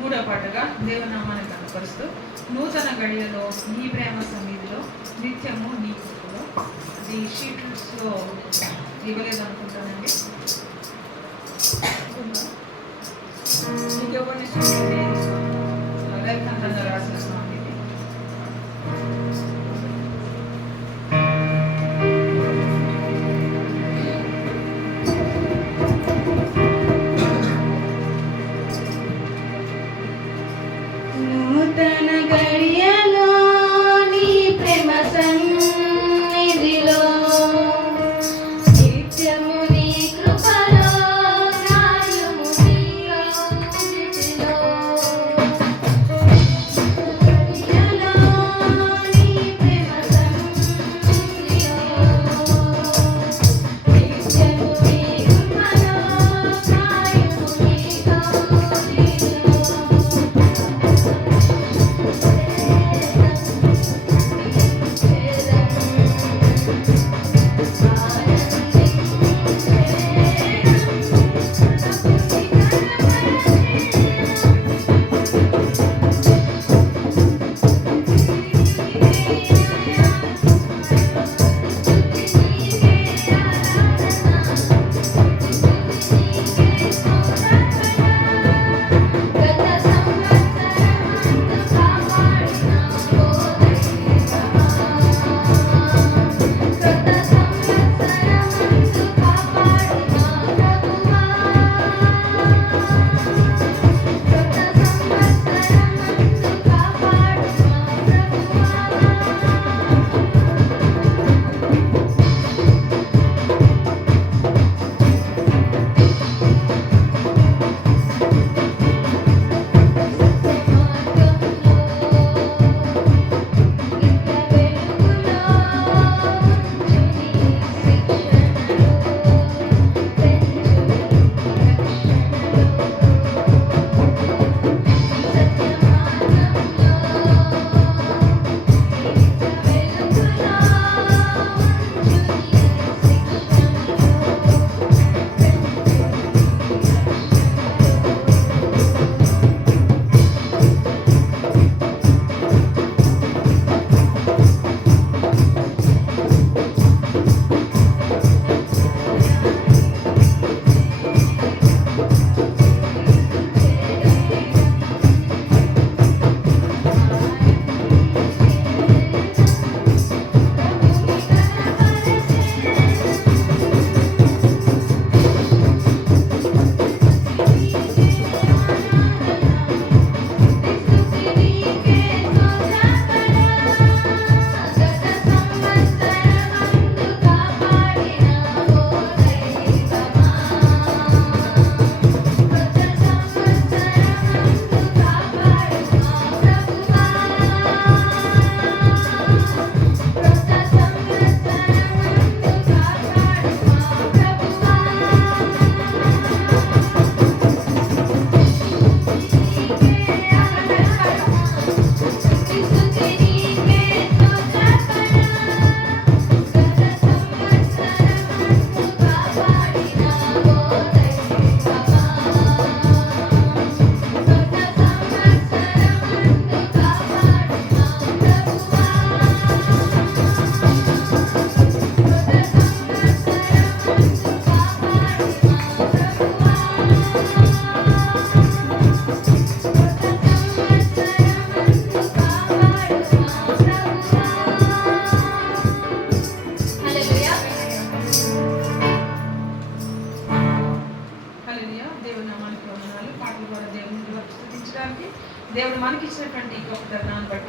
మూడో పాటగా దేవనామాన్ని కనపరుస్తూ నూతన గడియలో నీ ప్రేమ సన్నిధిలో నిత్యము నీ కృపలో. అది షీట్స్లో ఇవ్వలేదు అనుకుంటానండి. ఇంకొకటి వెల్కమ్ రాసిన సాంగ్ ఇది. నూతన గడియలో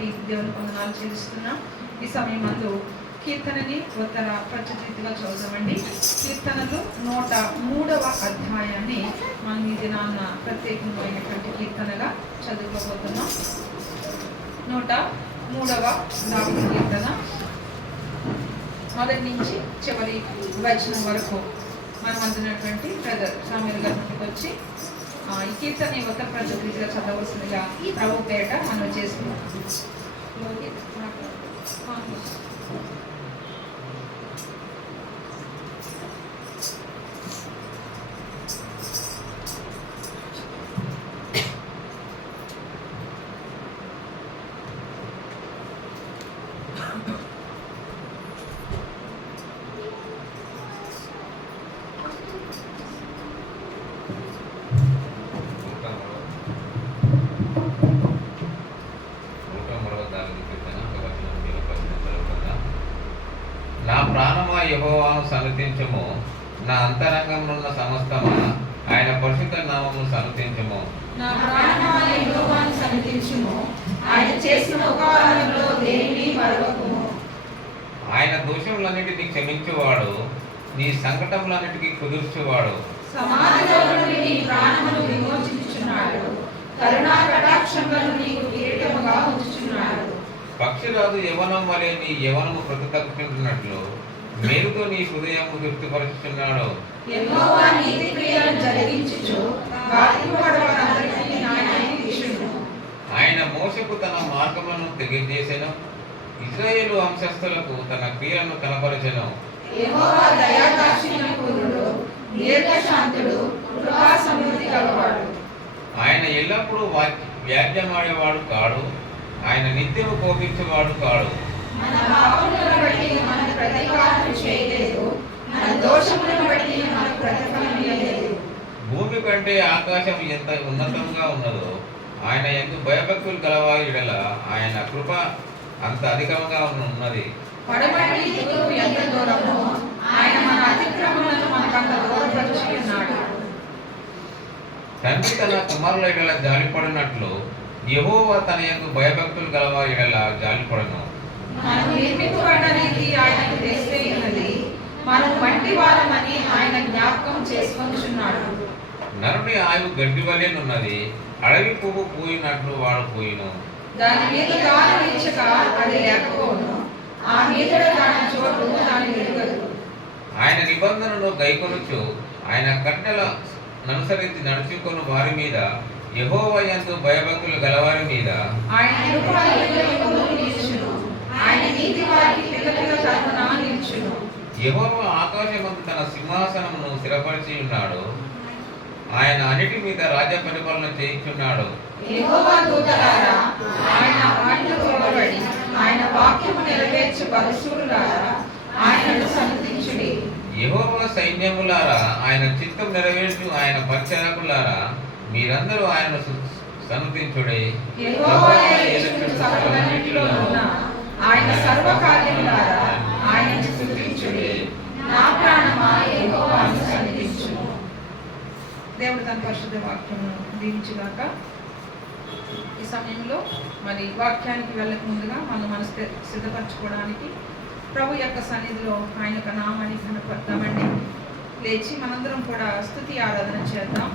బట్టి దేవుని వందనాలు చెల్లిస్తున్నాం. ఈ సమయం అందు కీర్తనని ఉత్తర ప్రచురితిగా చదువుతామండి. కీర్తనలు 103వ అధ్యాయాన్ని మనం ఈ దినాన్న ప్రత్యేకమైనటువంటి కీర్తనగా చదువుకోబోతున్నాం. 103వ దావీదు కీర్తన మొదటి నుంచి చివరి వచనం వరకు మనం అందునటువంటి బ్రదర్ సామ్యూల్ గారి ముందుకు వచ్చి ఈ కీర్తన ఉత్తర ప్రచురితిగా చదవలసిందిగా ప్రభు పేట మనం చేసుకున్నాం. నా ప్రాణమా యెహోవాను సన్నుతించుము, నా అంతరంగంలో సమస్తమా ఆయన పరిశుద్ధ నామమును సన్నుతించుము. నా ప్రాణమా యెహోవాను సన్నుతించుము, ఆయన చేసిన ఉపకారములలో దేనిని మరువకుము. ఆయన దోషములన్నిటినీ క్షమించువాడు, నీ సంకటములన్నిటికీ కుదుర్చువాడు. సమాధిలో నుండి నీ ప్రాణమును విమోచించుచున్నాడు, కరుణా కటాక్షములను నీకు కిరీటముగా ఉంచుచున్నాడు. పక్షిరాజు యవనం వలె నీ యవనము ప్రతిదక్కుచున్నట్లు మేలుతో నీ హృదయము తృప్తిపరుచుచున్నాడు. యెహోవా నీతి క్రియలను జరిగించుచు బాధింపబడేవారందరికీ న్యాయాన్ని తీర్చును. ఆయన మోషకు తన మార్గములను తెలియజేసెను, ఇశ్రాయేలు వంశస్థులకు తన క్రియలను కనపరచెను. యెహోవా దయాదాక్షిణ్యపూర్ణుడు, దీర్ఘశాంతుడు, కృపా సమృద్ధి గలవాడు. ఆయన ఎల్లప్పుడూ వ్యాజ్యమాడేవాడు కాడు, ఆయన నిత్యము కోపించేవాడు కాడు. మన పాపములను బట్టి మనకు ప్రతీకారం చేయలేదు, మన దోషములను బట్టి మనకు ప్రతిఫలం ఇయ్యలేదు. భూమి కంటే ఆకాశం ఎంత ఉన్నతంగా ఉన్నదో ఆయన యందు భయభక్తులు గలవారి యెడల ఆయన కృప అంత అధికంగా ఉన్నది. పడమటి దిక్కుకు ఎంత దూరమో ఆయన మన అతిక్రమములను మనకంత దూరపరచి ఉన్నాడు. తండ్రి తన కుమారుల యెడల జాలిపడినట్లు యెహోవా తన యందు భయభక్తులు గలవారి యెడల జాలిపడను. మనం నిర్మింపబడిన రీతి ఆయనకు తెలిసే ఉన్నది, మనం వంటి వారమని ఆయన జ్ఞాపకం చేసుకొనుచున్నాడు. నరుని ఆయువు గడ్డి వలెనున్నది, అడవి పువ్వు పూయినట్లు వాడు పూయిను. దాని మీద గాలి వీచక అది లేకపోవును, ఆ మీద దాని చోటు దాని వెలుగదు. ఆయన నిబంధనను గైకొనుచు ఆయన కట్టెల అనుసరించి నడుచుకొని వారి మీద, యెహోవా యందు భయభక్తులు గలవారి మీద ఆయన కృప యుగయుగములు నిలుచును, ఆయన నీతి వారికి పిల్లల తరపున నిలుచును. యెహోవా ఆకాశమందు తన సింహాసనమును స్థిరపరిచి ఉన్నాడు, ఆయన అన్నిటి మీద రాజ్య పరిపాలన చేయించున్నాడు. యెహోవా దూతలారా ఆయన ఆజ్ఞకు లోబడి ఆయన వాక్యము నెరవేర్చు బలశూరులారా ఆయనను సన్నుతించుడి. యెహోవా సైన్యములారా ఆయన చిత్తం నెరవేర్చు ఆయన పరిచారకులారా మీరందరూ ఆయనను సన్నుతించుడి. యెహోవా యేషును సర్వలన్నిటిలోనున్న ఆయన సర్వకార్యములారా ఆయనను స్తుతించుడి. నా ప్రాణమా యెహోవాను సన్నుతించుము. దేవుడు తన పరిశుద్ధ వాక్యమును దీవించుగాక. ఈ సమయంలో మరి వాక్యానికి వెళ్ళక ముందుగా మనం సిద్ధపరచుకోవడానికి ప్రభు యొక్క సన్నిధిలో ఆయన యొక్క నామాన్ని కనపడతామండి. లేచి మనందరం కూడా స్తుతి ఆరాధన చేద్దాం.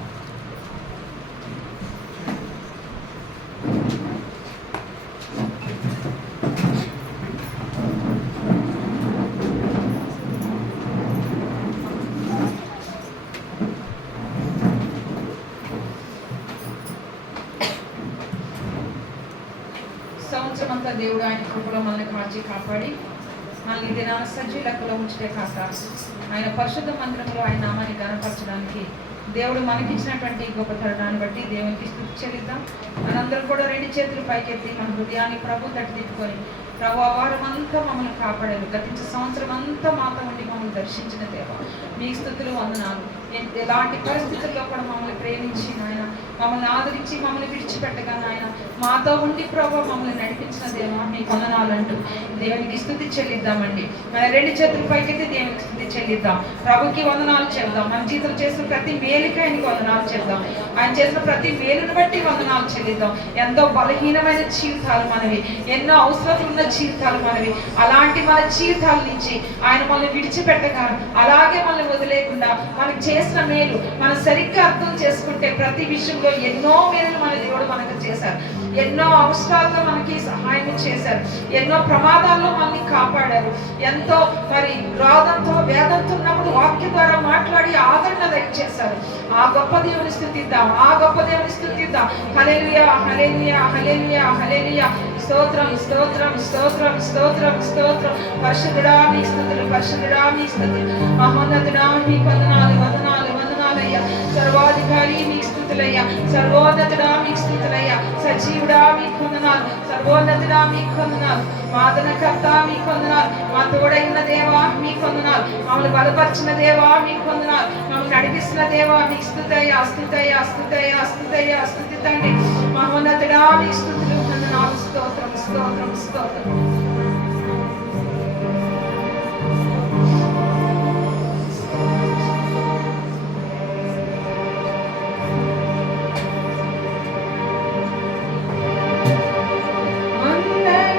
సంవత్సరమంతా దేవుడు ఆయన కృపలో మనల్ని కాచి కాపాడి మనల్ని దినాన సజ్జీ లెక్కలో ఉంచితే కాక ఆయన పరిశుద్ధ మందిరంలో ఆయన నామాన్ని గణపరచడానికి దేవుడు మనకిచ్చినటువంటి గొప్ప తరుణాన్ని బట్టి దేవునికి స్తుతి చెల్లిద్దాం. మనందరం కూడా రెండు చేతులు పైకెత్తి మన హృదయాన్ని ప్రభు తట్టు తిప్పుకొని, ప్రభు ఆ వారం అంతా మమ్మల్ని కాపాడారు, గతించిన సంవత్సరం అంతా మాతో ఉండి మమ్మల్ని దర్శించిన దేవ మీ స్తుతులు వందనాలు. ఎలాంటి పరిస్థితుల్లో కూడా మమ్మల్ని ప్రేమించి నాయన, మమ్మల్ని ఆదరించి మమ్మల్ని విడిచిపెట్టగా నాయన మాతో ఉండి ప్రభు మమ్మల్ని నడిపించిన దేవ మీ వందనాలు వందనాలంటూ దేవునికి స్తుతి చెల్లిద్దామండి. మన రెండు చేతుల పైకెత్తి దేవునికి స్తుతి చెల్లిద్దాం. ప్రభుకి వందనాలు చెల్దాం. మన జీవితం చేసిన ప్రతి మేలుకి ఆయనకి వందనాలు చెల్దాం. ఆయన చేసిన ప్రతి మేలును బట్టి వందనాలు చెల్లిద్దాం. ఎంతో బలహీనమైన జీవితాలు మనవి, ఎన్నో అవసరాలు ఉన్న జీవితాలు మనవి. అలాంటి మన జీవితాల నుంచి ఆయన మనల్ని విడిచిపెట్టగా, అలాగే మనల్ని వదిలేకుండా మనకు చేసిన మేలు మనం సరిగ్గా అర్థం చేసుకుంటే ప్రతి విషయంలో ఎన్నో మేలు మన దేవుడు మనకు చేశారు. ఎన్నో అవసరాల్లో మనకి సహాయం చేశారు. ఎన్నో ప్రమాదాల్లో మనల్ని కాపాడారు. ఎంతో మరి రోగంతో వేదంతో ఉన్నప్పుడు వాక్య ద్వారా మాట్లాడి ఆదరణ దయచేశారు. ఆ గొప్ప దేవుని స్తుతిద్దాం. ఆ గొప్ప దేవుని స్తుతిద్దాం. హల్లెలూయా, హల్లెలూయా, హల్లెలూయా, హల్లెలూయా. స్తోత్రం, స్తోత్రం, స్తోత్రం, స్తోత్రం, స్తోత్రం. పరిశుద్ధుడా మీ స్తుతులు, పరిశుద్ధుడా మీ స్తుతులు. మహోన్నతుడా మీకు వందనాలు, వందనాలు, వందనాలయ్యా. సర్వాధికారి మీకు స్తుతులయ్యా. సర్వోన్నతుడా మీకు స్తుతులయ్యా. సజీవుడా మీకు వందనాలు, సర్వోన్నతుడా మీకు వందనాలు. మాదనకర్త మీకు వందనాలు. మా తోడైన దేవా మీకు వందనాలు. మమ్మల్ని బలపరిచిన దేవా మీకు వందనాలు. మమ్మల్ని నడిపిస్తున్న దేవా మీకు స్తుతయ్యా, స్తుతయ్యా, స్తుతయ్యా, స్తుతయ్యా, స్తుతి తండ్రి. మహోన్నతుడా మీకు స్తుతులు, వందనాలు. స్తోత్రం, స్తోత్రం, స్తోత్రం. వందనం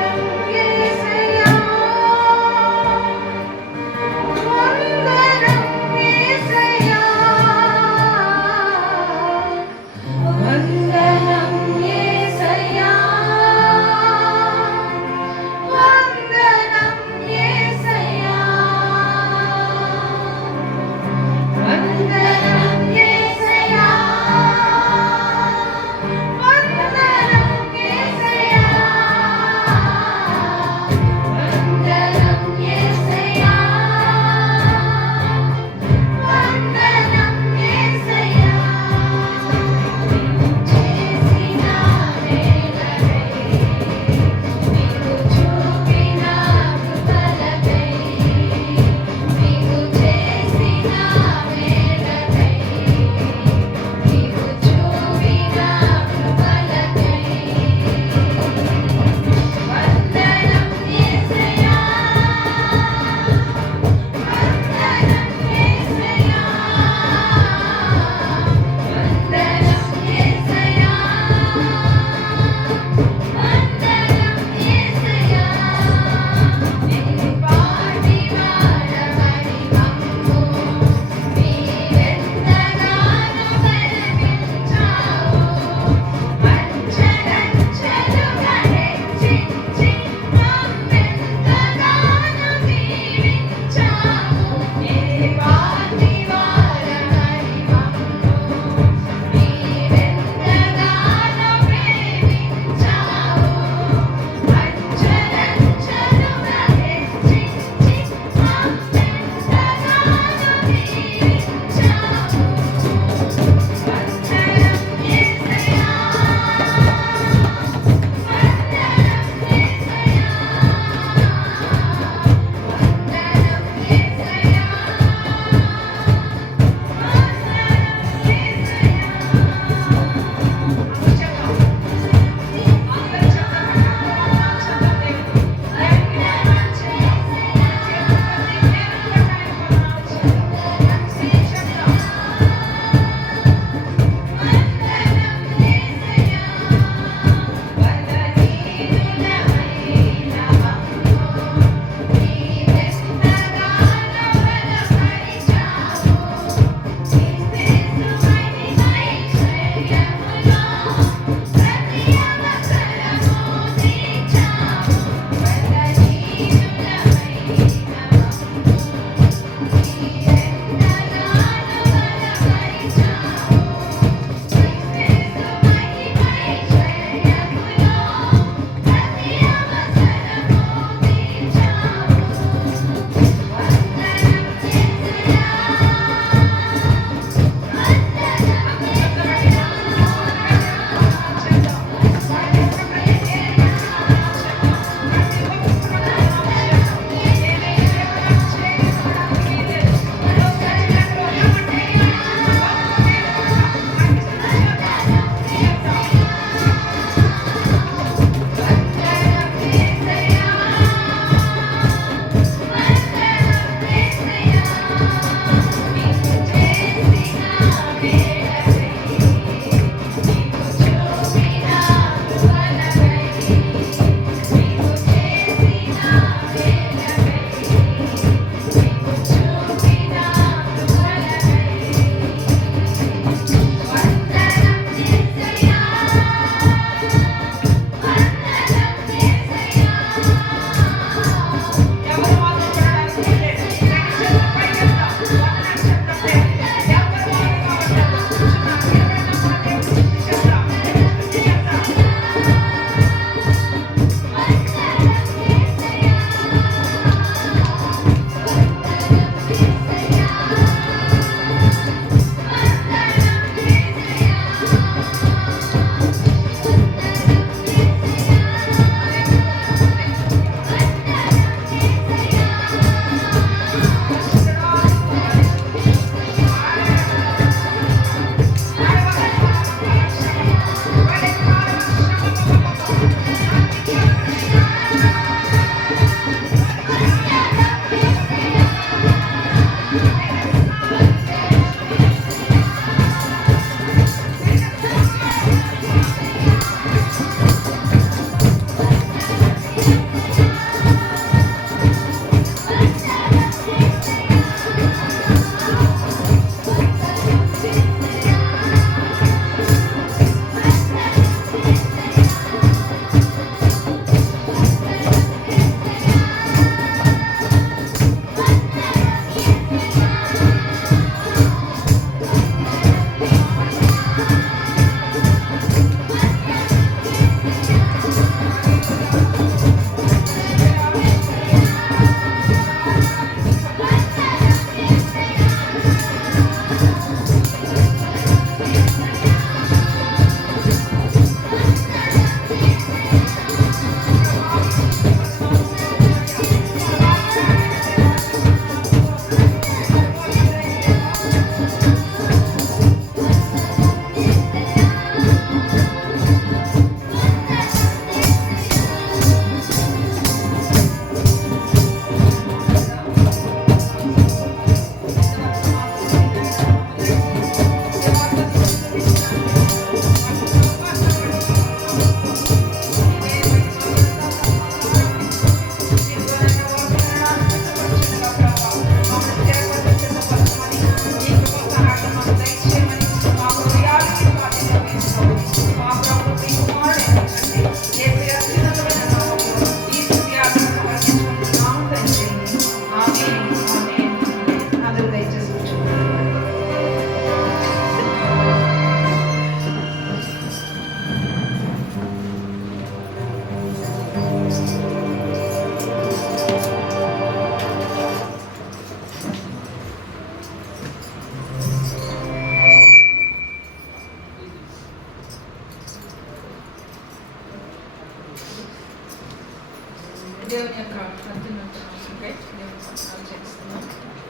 దేవుని యొక్క అత్యున్నత నామముపై దేవుని వందనాలు చేస్తున్నాం.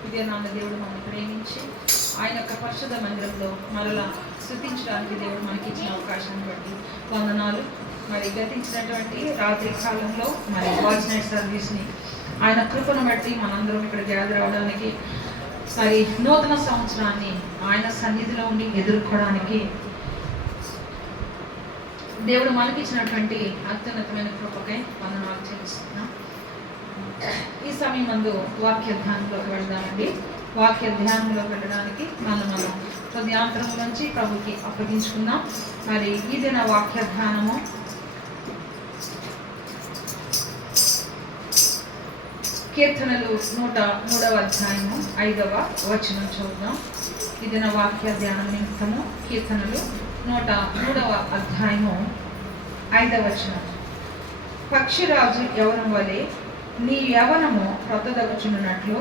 ఇదే నాన్న దేవుడు మనల్ని ప్రేమించి ఆయన యొక్క పరిశుద్ధ మందిరంలో మరలా స్తుతించడానికి దేవుడు మనకి ఇచ్చిన అవకాశాన్ని బట్టి వందనాలు. మరి గతించినటువంటి రాత్రి కాలంలో మరి వాయిస్ నైట్ సర్వీస్ని ఆయన కృపను బట్టి మనందరం ఇక్కడ గ్యాదర్ అవడానికి, మరి నూతన సంవత్సరాన్ని ఆయన సన్నిధిలో ఉండి ఎదుర్కోవడానికి దేవుడు మనకి ఇచ్చినటువంటి అత్యున్నతమైన కృపకై వందనాలు చెల్లిస్తున్నాం. ఈ సమయం ముందు వాక్య ధ్యానంలోకి వెళ్దామండి. వాక్య ధ్యానంలోకి వెళ్ళడానికి మనం హృదయాంతరం నుంచి ప్రభుకి అప్పగించుకుందాం. మరి ఇది నా వాక్య ధ్యానము కీర్తనలు 103వ అధ్యాయము 5వ వచనం చూద్దాం. ఇది నా వాక్య ధ్యానం నిమిత్తము కీర్తనలు 103వ అధ్యాయము 5వ వచనం. పక్షిరాజు యవనం వలె నీ యవనము క్రొత్తదగుచున్నట్లు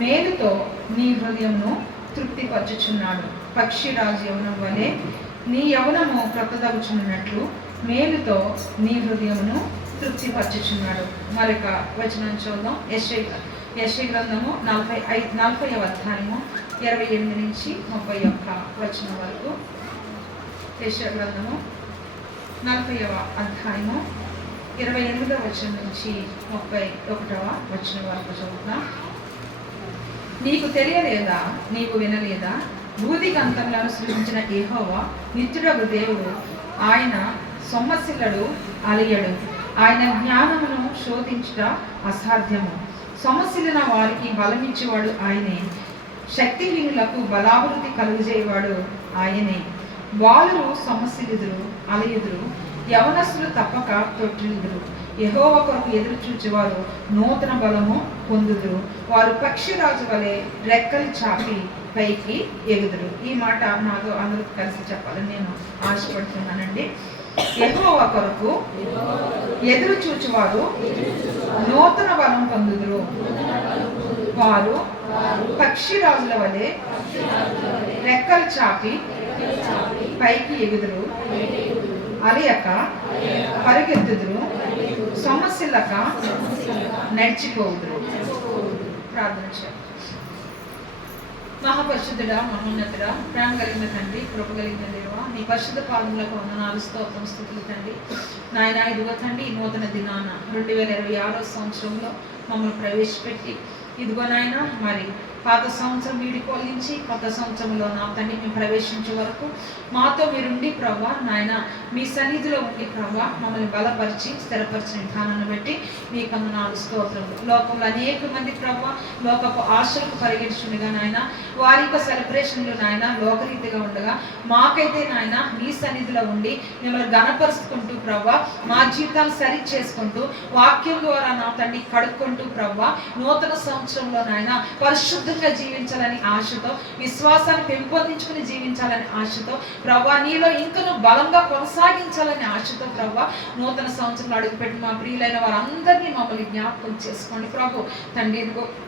మేలుతో నీ హృదయమును తృప్తిపరచుచున్నాడు. పక్షిరాజు యవనం వలె నీ యవనము క్రొత్తదగుచున్నట్లు మేలుతో నీ హృదయమును తృప్తిపరచుచున్నాడు. మరొక వచనం చూద్దాం. యెషయా గ్రంథము 40వ అధ్యాయము 28 నుంచి 31 వచనం వరకు. యెషయా గ్రంథము 40వ అధ్యాయము 28వ వచనం నుంచి 31వ వచనం వరకు చదువుతాం. నీకు తెలియలేదా, నీవు వినలేదా? భూదికి అంతములను సృష్టించిన యెహోవా నిత్యుడగు దేవుడు, ఆయన సొమ్మసిల్లడు, అలియడు. ఆయన జ్ఞానమును శోధించుట అసాధ్యము. సొమ్మసిల్లిన వారికి బలమిచ్చేవాడు ఆయనే, శక్తిహీనులకు బలాభివృద్ధి కలుగజేయవాడు ఆయనే. బాలురు సొమ్మసిల్లుదురు, అలయుదురు, యవనస్తులు తప్పక తొట్టిల్లుదురు. యెహోవా కొరకు ఎదురు చూచేవారు నూతన బలము పొందుదురు. వారు పక్షిరాజు వలె రెక్కలు చాపి పైకి ఎగుదురు. ఈ మాట నాతో అందరూ కలిసి చెప్పాలని నేను ఆశపడుతున్నానండి. యెహోవా కొరకు ఎదురు చూచువారు నూతన బలం పొందుదురు. వారు పక్షిరాజుల వలె రెక్కలు చాపి పైకి ఎగుదురు. అలియక పరిగెత్తుదురు, సొమ్మసిల్లక నడిచిపోవుదురు. ప్రార్థన చేద్దాం. మహాపరిశుద్ధుడా, మహోన్నతుడా, ప్రేమ కలిగిన తండ్రి, కృప కలిగిన దేవా, నీ పరిశుద్ధ పాదములకు వందనాలు, స్తోత్రం, స్తుతులు తండ్రి. నాయన ఇదిగో తండ్రి, నూతన దినాన 2026వ సంవత్సరంలో మమ్మల్ని ప్రవేశపెట్టి ఇదిగో నాయన మరి పాత సంవత్సరం వీడిపోలించి కొత్త సంవత్సరంలో నా తండ్రి మేము ప్రవేశించే వరకు మాతో మీరుండి ప్రభా నాయన మీ సన్నిధిలో ఉండి ప్రభా మమ్మల్ని బలపరిచి స్థిరపరిచిన విధానాన్ని బట్టి మీకు వందనాలు, స్తోత్రములు. లోకంలో అనేక మంది ప్రభా లోకపు ఆశలకు పరిగెడుచుండగా నాయన వారి యొక్క సెలబ్రేషన్లు నాయన లోకరీతిగా ఉండగా మాకైతే నాయన మీ సన్నిధిలో ఉండి మిమ్మల్ని గణపరుచుకుంటూ ప్రభా మా జీవితాలు సరి చేసుకుంటూ వాక్యం ద్వారా నా తండ్రి కడుక్కుంటూ ప్రభా నూతన సంవత్సరంలో నాయన పరిశుద్ధంగా జీవించాలని ఆశతో, విశ్వాసాన్ని పెంపొందించుకుని జీవించాలని ఆశతో ప్రభా నీలో ఇంకను బలంగా కొనసాగించాలని ఆశతో ప్రభా నూతన సంవత్సరంలో అడుగుపెట్టి మా ప్రియులైన వారందరినీ మమ్మల్ని జ్ఞాపకం చేసుకోండి ప్రభు తండ్రి.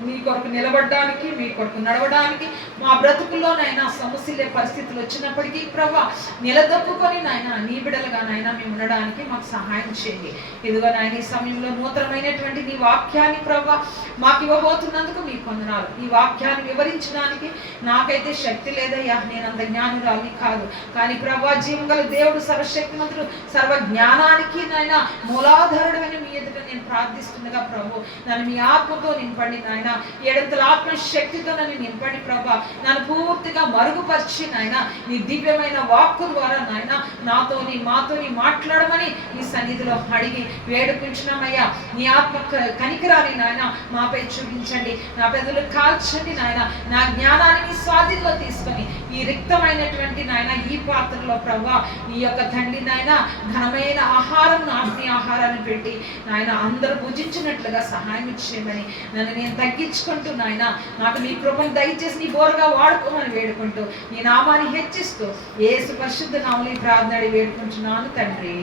మీ కొరకు నిలబడడానికి, మీ కొరకు నడవడానికి మా బ్రతుకుల్లోనైనా సమస్యలే పరిస్థితులు వచ్చినప్పటికీ ప్రభా నిలదొక్కుని నాయన నీ బిడలుగా నాయన మేము ఉండడానికి మాకు సహాయం చేయండి. ఇదిగో నాయన ఈ సమయంలో నూతనమైనటువంటి నీ వాక్యాన్ని ప్రభా మాకు ఇవ్వబోతున్నందుకు మీకు వందనాలు. ఈ వాక్యాన్ని వివరించడానికి నాకైతే శక్తి లేదయ్యా, నేను అంత జ్ఞానురాలిని కాదు. కానీ ప్రభా జీవగల దేవుడు, సర్వశక్తిమంతుడు, సర్వ జ్ఞానానికి నాయన మూలాధారుడు అని మీ ఎదుట నేను ప్రార్థిస్తుండగా ప్రభు నన్ను మీ ఆత్మతో నింపండి నాయన, ఏడంతల ఆత్మ శక్తితో నన్ను నింపండి ప్రభా. నన్ను పూర్తిగా మరుగుపరిచి నాయన నీ దివ్యమైన వాక్కు ద్వారా నాయన నాతోని మాతోని మాట్లాడమని ఈ సన్నిధిలో అడిగి వేడుకుంటున్నామయ్యా. నీ ఆత్మ కనికరాని నాయన మాపై చూపించండి, నా పెదవులు కాల్చండి నాయన. నా జ్ఞానాన్ని మీ స్వాధీనంలో తీసుకొని ఈ రిక్తమైనటువంటి నాయన ఈ పాత్రలో ప్రభా నీ యొక్క తండ్రి నాయన ఘనమైన ఆహారం, ఆత్మీయ ఆహారాన్ని పెట్టి నాయన అందరూ భుజించినట్లుగా సహాయం చేయమని నన్ను నేను తగ్గించుకుంటూ నాయన నాకు నీ కృపను దయచేసి నీ బోరుగా వాడుకోమని వేడుకుంటూ నీ నామాన్ని హెచ్చిస్తూ యేసు పరిశుద్ధ నామములో ఈ ప్రార్థన వేడుకుంటున్నాను తండ్రి,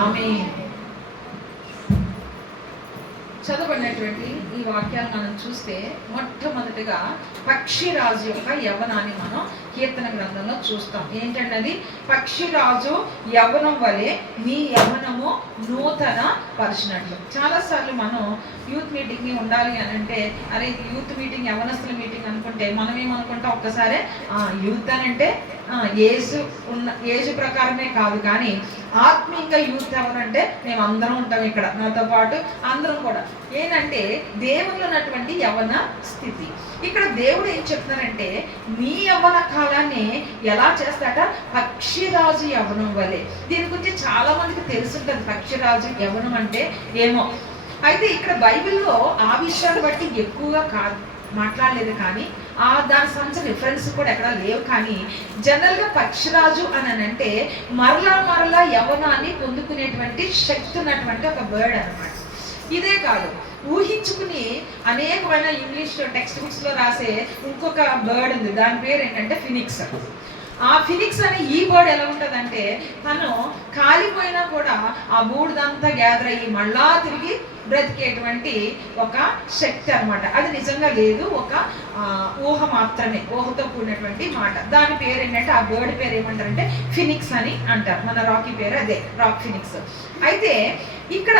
ఆమేన్. చదవబడినటువంటి ఈ వాక్యాలు మనం చూస్తే మొట్టమొదటిగా పక్షిరాజు యొక్క యవ్వనాన్ని మనం కీర్తన గ్రంథంలో చూస్తాం. ఏంటన్నది, పక్షిరాజు యవ్వనం వలె నీ యవ్వనము నూతన పరిచినట్లు. చాలాసార్లు మనం యూత్ మీటింగ్ని ఉండాలి అని అంటే, అరే ఇది యూత్ మీటింగ్, యవ్వనస్తుల మీటింగ్ అనుకుంటే మనం ఏమనుకుంటాం, ఒక్కసారే యూత్ అని అంటే ఏజ్ ప్రకారమే కాదు, కానీ ఆత్మీయంగా యూత్ ఎవరంటే మేము అందరం ఉంటాం ఇక్కడ, నాతో పాటు అందరం కూడా. ఏంటంటే దేవుళ్ళు ఉన్నటువంటి యవ్వన స్థితి. ఇక్కడ దేవుడు ఏం చెప్తున్నారంటే, నీ యవ్వన కాలాన్ని ఎలా చేస్తాట, పక్షిరాజు యవ్వనం వలె. దీని గురించి చాలా మందికి తెలుసుంటుంది, పక్షిరాజు యవ్వనం అంటే ఏమో. అయితే ఇక్కడ బైబిల్లో ఆ విషయాన్ని బట్టి ఎక్కువగా మాట్లాడలేదు, కానీ దాని సంబంధించిన రిఫరెన్స్ కూడా ఎక్కడ లేవు. కానీ జనరల్గా పక్షిరాజు అని అంటే మరలా యవ్వనాన్ని పొందుకునేటువంటి శక్తి ఉన్నటువంటి ఒక బర్డ్ అన్నమాట. ఇదే కాదు, ఊహించుకుని అనేకమైన ఇంగ్లీష్ టెక్స్ట్ బుక్స్లో రాసే ఇంకొక బర్డ్ ఉంది, దాని పేరు ఏంటంటే ఫినిక్స్. ఆ ఫినిక్స్ అనే ఈ బర్డ్ ఎలా ఉంటుందంటే, తను కాలిపోయినా కూడా ఆ బూడిదంతా గ్యాదర్ అయ్యి మళ్ళా తిరిగి బ్రతికేటువంటి ఒక శక్తి అనమాట. అది నిజంగా లేదు, ఒక ఊహ మాత్రమే, ఊహతో కూడినటువంటి మాట. దాని పేరు ఏంటంటే, ఆ బర్డ్ పేరు ఏమంటారంటే ఫినిక్స్ అని అంటారు. మన రాకీ పేరు అదే, రాక్ ఫినిక్స్. అయితే ఇక్కడ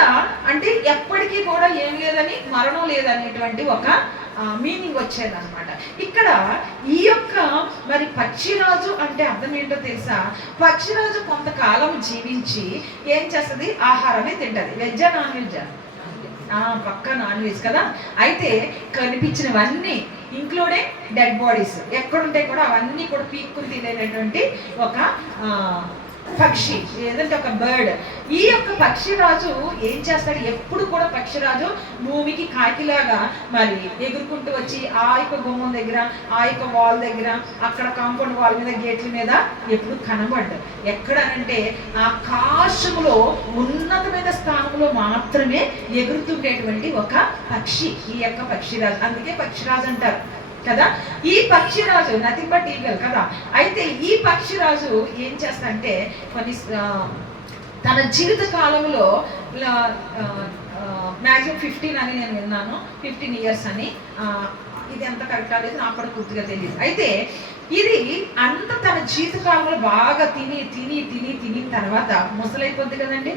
అంటే ఎప్పటికీ కూడా ఏం లేదని, మరణం లేదనేటువంటి ఒక మీనింగ్ వచ్చేదన్నమాట. ఇక్కడ ఈ యొక్క మరి పక్షిరాజు అంటే అర్థం ఏంటో తెలుసా? పక్షిరాజు కొంతకాలం జీవించి ఏం చేస్తుంది, ఆహారమే తింటది. వెజ్జా నాన్ వెజ్జా? పక్కా నాన్ వెజ్ కదా. అయితే కనిపించినవన్నీ ఇంక్లూడింగ్ డెడ్ బాడీస్ ఎక్కడుంటే కూడా అవన్నీ కూడా పీక్కుని తినేటటువంటి ఒక పక్షి, ఏదంటే ఒక బర్డ్. ఈ యొక్క పక్షిరాజు ఏం చేస్తాడు, ఎప్పుడు కూడా పక్షిరాజు భూమికి కాకిలాగా మరి ఎగురుకుంటూ వచ్చి ఆ యొక్క గుమ్మం దగ్గర, ఆ యొక్క వాల్ దగ్గర, అక్కడ కాంపౌండ్ వాల్ మీద, గేట్ల మీద ఎప్పుడు కనబడ్డాడు. ఎక్కడనంటే ఆకాశంలో ఉన్నతమైన స్థానంలో మాత్రమే ఎగురుతుండేటువంటి ఒక పక్షి ఈ యొక్క పక్షిరాజు. అందుకే పక్షిరాజు అంటారు కదా. ఈ పక్షిరాజు నథింగ్ బట్ ఈగల్ కదా. అయితే ఈ పక్షిరాజు ఏం చేస్తాడంటే, కొన్ని తన జీవిత కాలంలో మ్యాక్సిమం 15 అని నేను విన్నాను, 15 years అని. ఇది ఎంత కరెక్ట్ అనేది నాకు కూడా పూర్తిగా తెలియదు. అయితే ఇది అంత తన జీవితకాలంలో బాగా తిని తర్వాత ముసలైపోద్ది కదండి.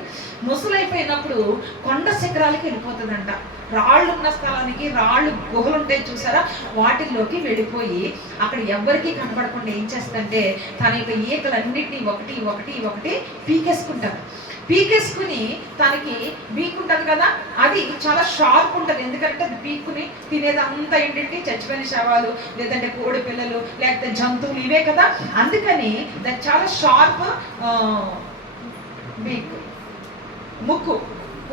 ముసలైపోయినప్పుడు కొండ శిఖరాలకి వెళ్ళిపోతుందంట. రాళ్ళు ఉన్న స్థలానికి, రాళ్ళు గుహలు ఉంటాయి చూసారా, వాటిల్లోకి వెళ్ళిపోయి అక్కడ ఎవరికి కనబడకుండా ఏం చేస్తుందంటే, తన యొక్క ఈకలన్నిటినీ ఒకటి పీకేసుకుని తనకి బీక్ ఉంటుంది కదా, అది చాలా షార్ప్ ఉంటుంది. ఎందుకంటే అది పీక్కుని తినేది అంతా ఏంటంటే చచ్చిపోయిన శవాలు, లేదంటే కోడి పిల్లలు, లేకపోతే జంతువులు, ఇవే కదా. అందుకని దానికి చాలా షార్ప్ బీక్, ముక్కు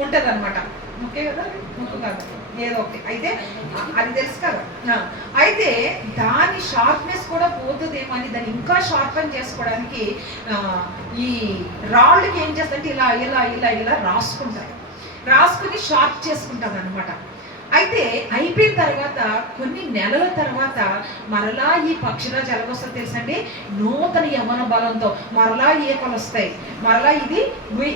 ఉంటుంది అనమాట. ముక్కే కదా, ముక్కు కాదు, ఏదో ఒకటి. అయితే అది తెలుసు కదా. అయితే దాని షార్ప్నెస్ కూడా పోతుందేమో అని దాన్ని ఇంకా షార్పన్ చేసుకోవడానికి ఈ రాళ్ళకి ఏం చేస్తారంటే ఇలా రాసుకుని షార్ప్ చేసుకుంటారు అనమాట. అయితే అయిపోయిన తర్వాత కొన్ని నెలల తర్వాత మరలా ఈ పక్షిరాజు ఎలాగొస్తుందో తెలుసండి, నూతన యవ్వన బలంతో మరలా ఈకలు వస్తాయి. మరలా ఇది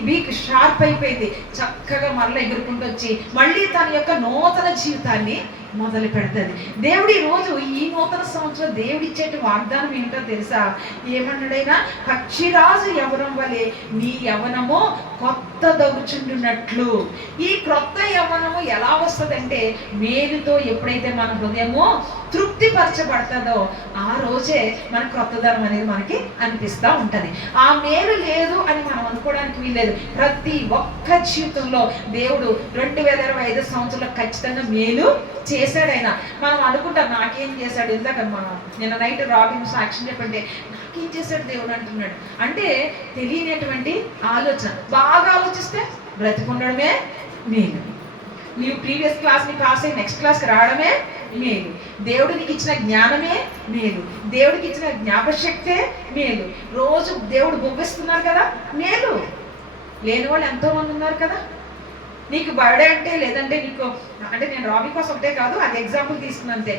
వీక్ షార్ప్ అయిపోయింది, చక్కగా మరలా ఎగురుకుంటూ వచ్చి మళ్ళీ తన యొక్క నూతన జీవితాన్ని మొదలు పెడుతుంది. దేవుడు ఈ రోజు ఈ నూతన సంవత్సరం దేవుడు ఇచ్చేటి వాగ్దానం ఏంటో తెలుసా? ఏమన్నాడైనా, పక్షిరాజు యవ్వనం వలె నీ యవ్వనము కొత్త దగుచుండునట్లు. ఈ క్రొత్త యవ్వనము ఎలా వస్తుందంటే, మేలుతో ఎప్పుడైతే మన హృదయము తృప్తిపరచబడుతుందో ఆ రోజే మన క్రొత్తదనం అనేది మనకి అనిపిస్తూ ఉంటుంది. ఆ మేలు లేదు అని మనం అనుకోవడానికి వీల్లేదు. ప్రతి ఒక్క జీవితంలో దేవుడు 2025 సంవత్సరంలో ఖచ్చితంగా మేలు చేశాడైనా. మనం అనుకుంటాం నాకేం చేశాడు, ఇందాక మనం నిన్న నైట్ రాబిన్ సాక్ష్యం చెప్పంటే నాకేం చేశాడు దేవుడు అంటున్నాడు. అంటే తెలియనటువంటి ఆలోచన. బాగా ఆలోచిస్తే బ్రతికుండడమే మేలు. నీవు ప్రీవియస్ క్లాస్ని పాస్ అయ్యి నెక్స్ట్ క్లాస్కి రావడమే మేలు. దేవుడు నీకు ఇచ్చిన జ్ఞానమే మేలు. దేవుడికి ఇచ్చిన జ్ఞాపశక్తే మేలు. రోజు దేవుడు బొబ్బిస్తున్నారు కదా, మేలు. లేని వాళ్ళు ఎంతో మంది ఉన్నారు కదా. నీకు బర్త్డే అంటే, లేదంటే నీకు అంటే నేను రాబీ కోసం ఒకటే కాదు, అది ఎగ్జాంపుల్ తీసుకున్నంతే.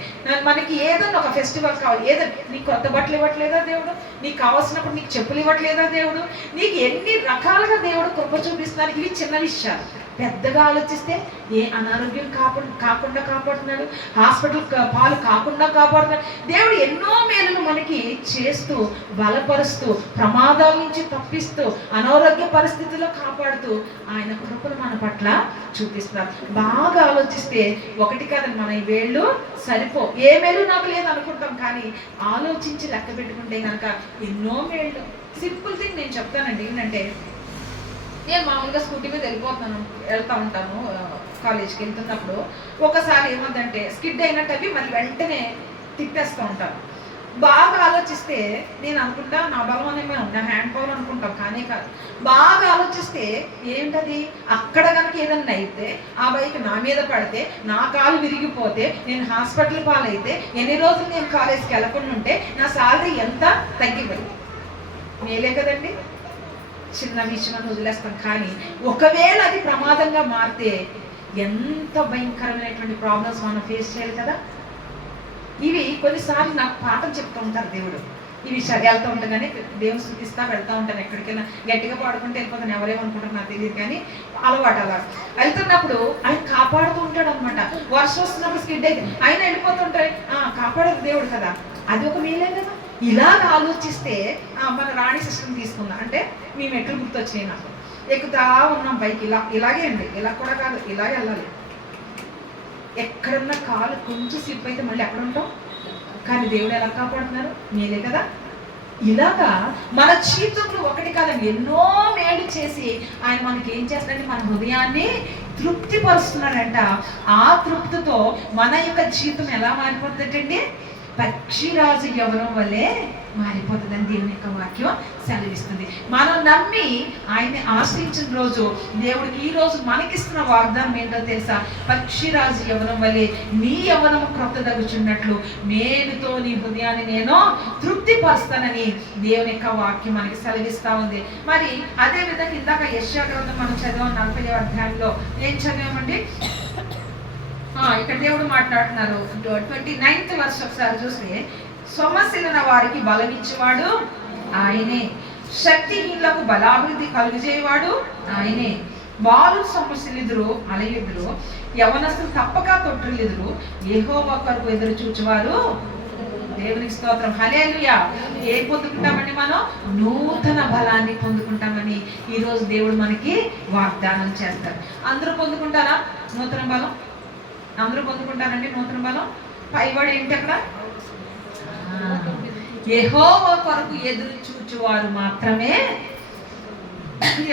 మనకి ఏదన్నా ఒక ఫెస్టివల్ కావాలి, ఏదో నీకు కొత్త బట్టలు ఇవ్వట్లేదా దేవుడు? నీకు కావాల్సినప్పుడు నీకు చెప్పులు ఇవ్వట్లేదా దేవుడు? నీకు ఎన్ని రకాలుగా దేవుడు కృప చూపిస్తున్నారు. ఇవి చిన్న విషయాలు. పెద్దగా ఆలోచిస్తే ఏ అనారోగ్యం కాకుండా కాపాడుతున్నాడు, హాస్పిటల్ పాలు కాకుండా కాపాడుతున్నాడు. దేవుడు ఎన్నో మేలులు మనకి చేస్తూ, బలపరుస్తూ, ప్రమాదాల నుంచి తప్పిస్తూ, అనారోగ్య పరిస్థితుల్లో కాపాడుతూ ఆయన కృపను మన పట్ల చూపిస్తున్నారు. బాగా ఆలోచిస్తే ఒకటి కాదండి, మన ఈ వేళ్ళు సరిపో, ఏ మేలు నాకు లేదు అనుకుంటాం, కానీ ఆలోచించి లెక్క పెట్టుకుంటే కనుక ఎన్నో మేళ్ళు. సింపుల్ థింగ్ నేను చెప్తానండి. ఏంటంటే, నేను మామూలుగా స్కూటీ మీద వెళ్తా ఉంటాను కాలేజ్కి వెళ్తున్నప్పుడు. ఒకసారి ఏమందంటే స్కిడ్ అయినట్టు అవి మళ్ళీ వెంటనే తిప్పేస్తూ ఉంటాను. బాగా ఆలోచిస్తే నేను అనుకుంటా నా బలం అనేమో నా హ్యాండ్ పవర్ అనుకుంటాం, కానీ కాదు. బాగా ఆలోచిస్తే ఏంటది, అక్కడ కనుక ఏదన్నా అయితే ఆ బైక్ నా మీద పడితే, నా కాలు విరిగిపోతే, నేను హాస్పిటల్ పాలైతే, ఎన్ని రోజులు నేను కాలేజ్కి వెళ్ళకుండా ఉంటే నా శాలరీ ఎంత తగ్గిపోయింది. మేలే కదండి, చిన్న విషయం వదిలేస్తాం. కానీ ఒకవేళ అది ప్రమాదంగా మారితే ఎంత భయంకరమైనటువంటి ప్రాబ్లమ్స్ మనం ఫేస్ చేయాలి కదా. ఇవి కొన్నిసార్లు నాకు పాఠం చెప్తూ ఉంటారు దేవుడు. ఈ విషయాలు వెళ్తూ ఉంటాగానే దేవుని స్థుతిస్తా వెళ్తూ ఉంటాను. ఎక్కడికైనా గట్టిగా పాడుకుంటే వెళ్ళిపోతాను, ఎవరేమనుకుంటారు నాకు తెలియదు, కానీ అలవాటు అలా వెళ్తున్నప్పుడు ఆయన కాపాడుతూ ఉంటాడు అనమాట. వర్షం వస్తున్నప్పుడు స్కిడ్ అయితే ఆయన వెళ్ళిపోతుంటాయి, కాపాడదు దేవుడు కదా. అది ఒక మేలే కదా. ఇలాగ ఆలోచిస్తే మన రాణి సిస్టమ్ తీసుకుందాం. అంటే మీ మెట్లు గుర్తొచ్చినాయి నాకు. ఎక్కుతా ఉన్నాం బైక్, ఇలాగే అండి, ఇలా కూడా కాదు, ఇలాగే వెళ్ళాలి. ఎక్కడన్నా కాలు కొంచెం స్లిప్ అయితే మళ్ళీ ఎక్కడ ఉంటాం, కానీ దేవుడు ఎలా కాపాడుతున్నారు, మేలే కదా. ఇలాగా మన జీవితంలో ఒకటి కాదండి, ఎన్నో మేలు చేసి ఆయన మనకి ఏం చేస్తాడంటే మన హృదయాన్ని తృప్తిపరుస్తున్నాడంట. ఆ తృప్తితో మన యొక్క జీవితం ఎలా మారిపోతుందండి, పక్షిరాజు యవ్వనం వల్లే మారిపోతుందని దేవుని యొక్క వాక్యం సెలవిస్తుంది. మనం నమ్మి ఆయన్ని ఆశ్రయించిన రోజు దేవుడికి ఈ రోజు మనకిస్తున్న వాగ్దానం ఏంటో తెలుసా, పక్షిరాజు యవ్వనం వల్లే నీ యవ్వనము క్రొత్తదగుచున్నట్లు మేలుతో నీ హృదయాన్ని నేను తృప్తిపరుస్తానని దేవుని యొక్క వాక్యం మనకి సెలవిస్తా ఉంది. మరి అదే విధంగా ఇందాక యెషయా గ్రంథం మనం చదివాం 40వ అధ్యాయంలో ఏం చదివామండి, ఇక్కడ దేవుడు మాట్లాడుతున్నారు 29th verse ఒకసారి చూస్తే, సొమ్మసిల్లిన వారికి బలమిచ్చేవాడు ఆయనే, శక్తిహీనులకు బలాభివృద్ధి కలుగజేయవాడు ఆయనే. బాలు సొమ్మసిల్లిదురు అలయుదురు, యవనస్తులు తప్పక తొట్టిల్లిదురు, యెహోవా కొరకు ఎదురు చూచువారు. దేవునికి స్తోత్రం, హల్లెలూయా. ఏం పొందుకుంటామండి మనం, నూతన బలాన్ని పొందుకుంటామని ఈరోజు దేవుడు మనకి వాగ్దానం చేస్తారు. అందరూ పొందుకుంటారా నూతన బలం? అందరూ పొందుకుంటారండి నూతన బలం. పైవాడు ఏంటి అక్కడ, యెహోవా కొరకు ఎదురు చూచువారు మాత్రమే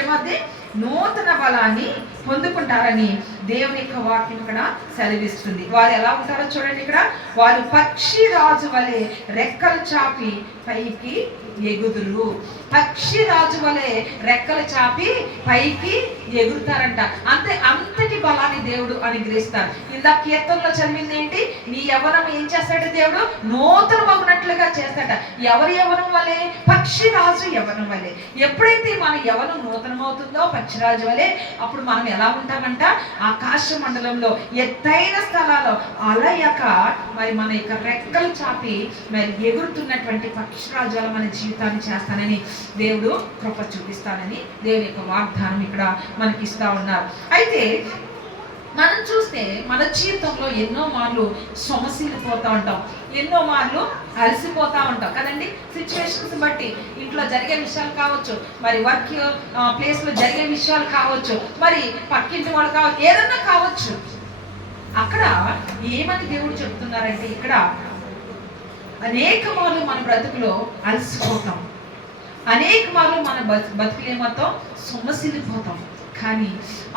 ఏమది నూతన బలాన్ని పొందుకుంటారని దేవుని యొక్క వాక్యం ఇక్కడ సెలవిస్తుంది. వారు ఎలా ఉంటారో చూడండి ఇక్కడ, వారు పక్షి రాజు వలె రెక్కలు చాపి పైకి ఎగుదురు. పక్షి రాజు వలె రెక్కలు చాపి పైకి ఎగురుతారంట. అంతటి బలాన్ని దేవుడు అనుగ్రహిస్తారు. ఇందా కీర్తనలో చదివింది ఏంటి, నీ యవ్వనం ఏం చేస్తాడు దేవుడు, నూతన మగునట్లుగా చేస్తాడ. ఎవరి యవ్వనం వలె, పక్షి రాజు యవ్వనం వలె. ఎప్పుడైతే మన యవ్వనం నూతనం అవుతుందో పక్షిరాజు వలె, అప్పుడు మనం ఎలా ఉంటామంట, ఆకాశ మండలంలో ఎత్తైన స్థలాల్లో అలయక మరి మన యొక్క రెక్కలు చాపి మరి ఎగురుతున్నటువంటి పక్షిరాజు వల్ల మన జీవితాన్ని చేస్తానని దేవుడు కృప చూపిస్తానని దేవుని యొక్క వాగ్దానం ఇక్కడ మనకి ఇస్తా ఉన్నారు. అయితే మనం చూస్తే మన జీవితంలో ఎన్నో మార్లు సొమసిల్లిపోతూ ఉంటాం, ఎన్నో మార్లు అలసిపోతూ ఉంటాం కదండి. సిచ్యువేషన్స్ బట్టి ఇంట్లో జరిగే విషయాలు కావచ్చు, మరి వర్క్ ప్లేస్లో జరిగే విషయాలు కావచ్చు, మరి పక్కింటి వాళ్ళు కావచ్చు, ఏదన్నా కావచ్చు. అక్కడ ఏమని దేవుడు చెప్తున్నారంటే, ఇక్కడ అనేక మార్లు మన బ్రతుకులో అలసిపోతాం, అనేక మార్లు మన బతుకులేమవుతాం, సొమ్మసిల్లిపోతాం. కానీ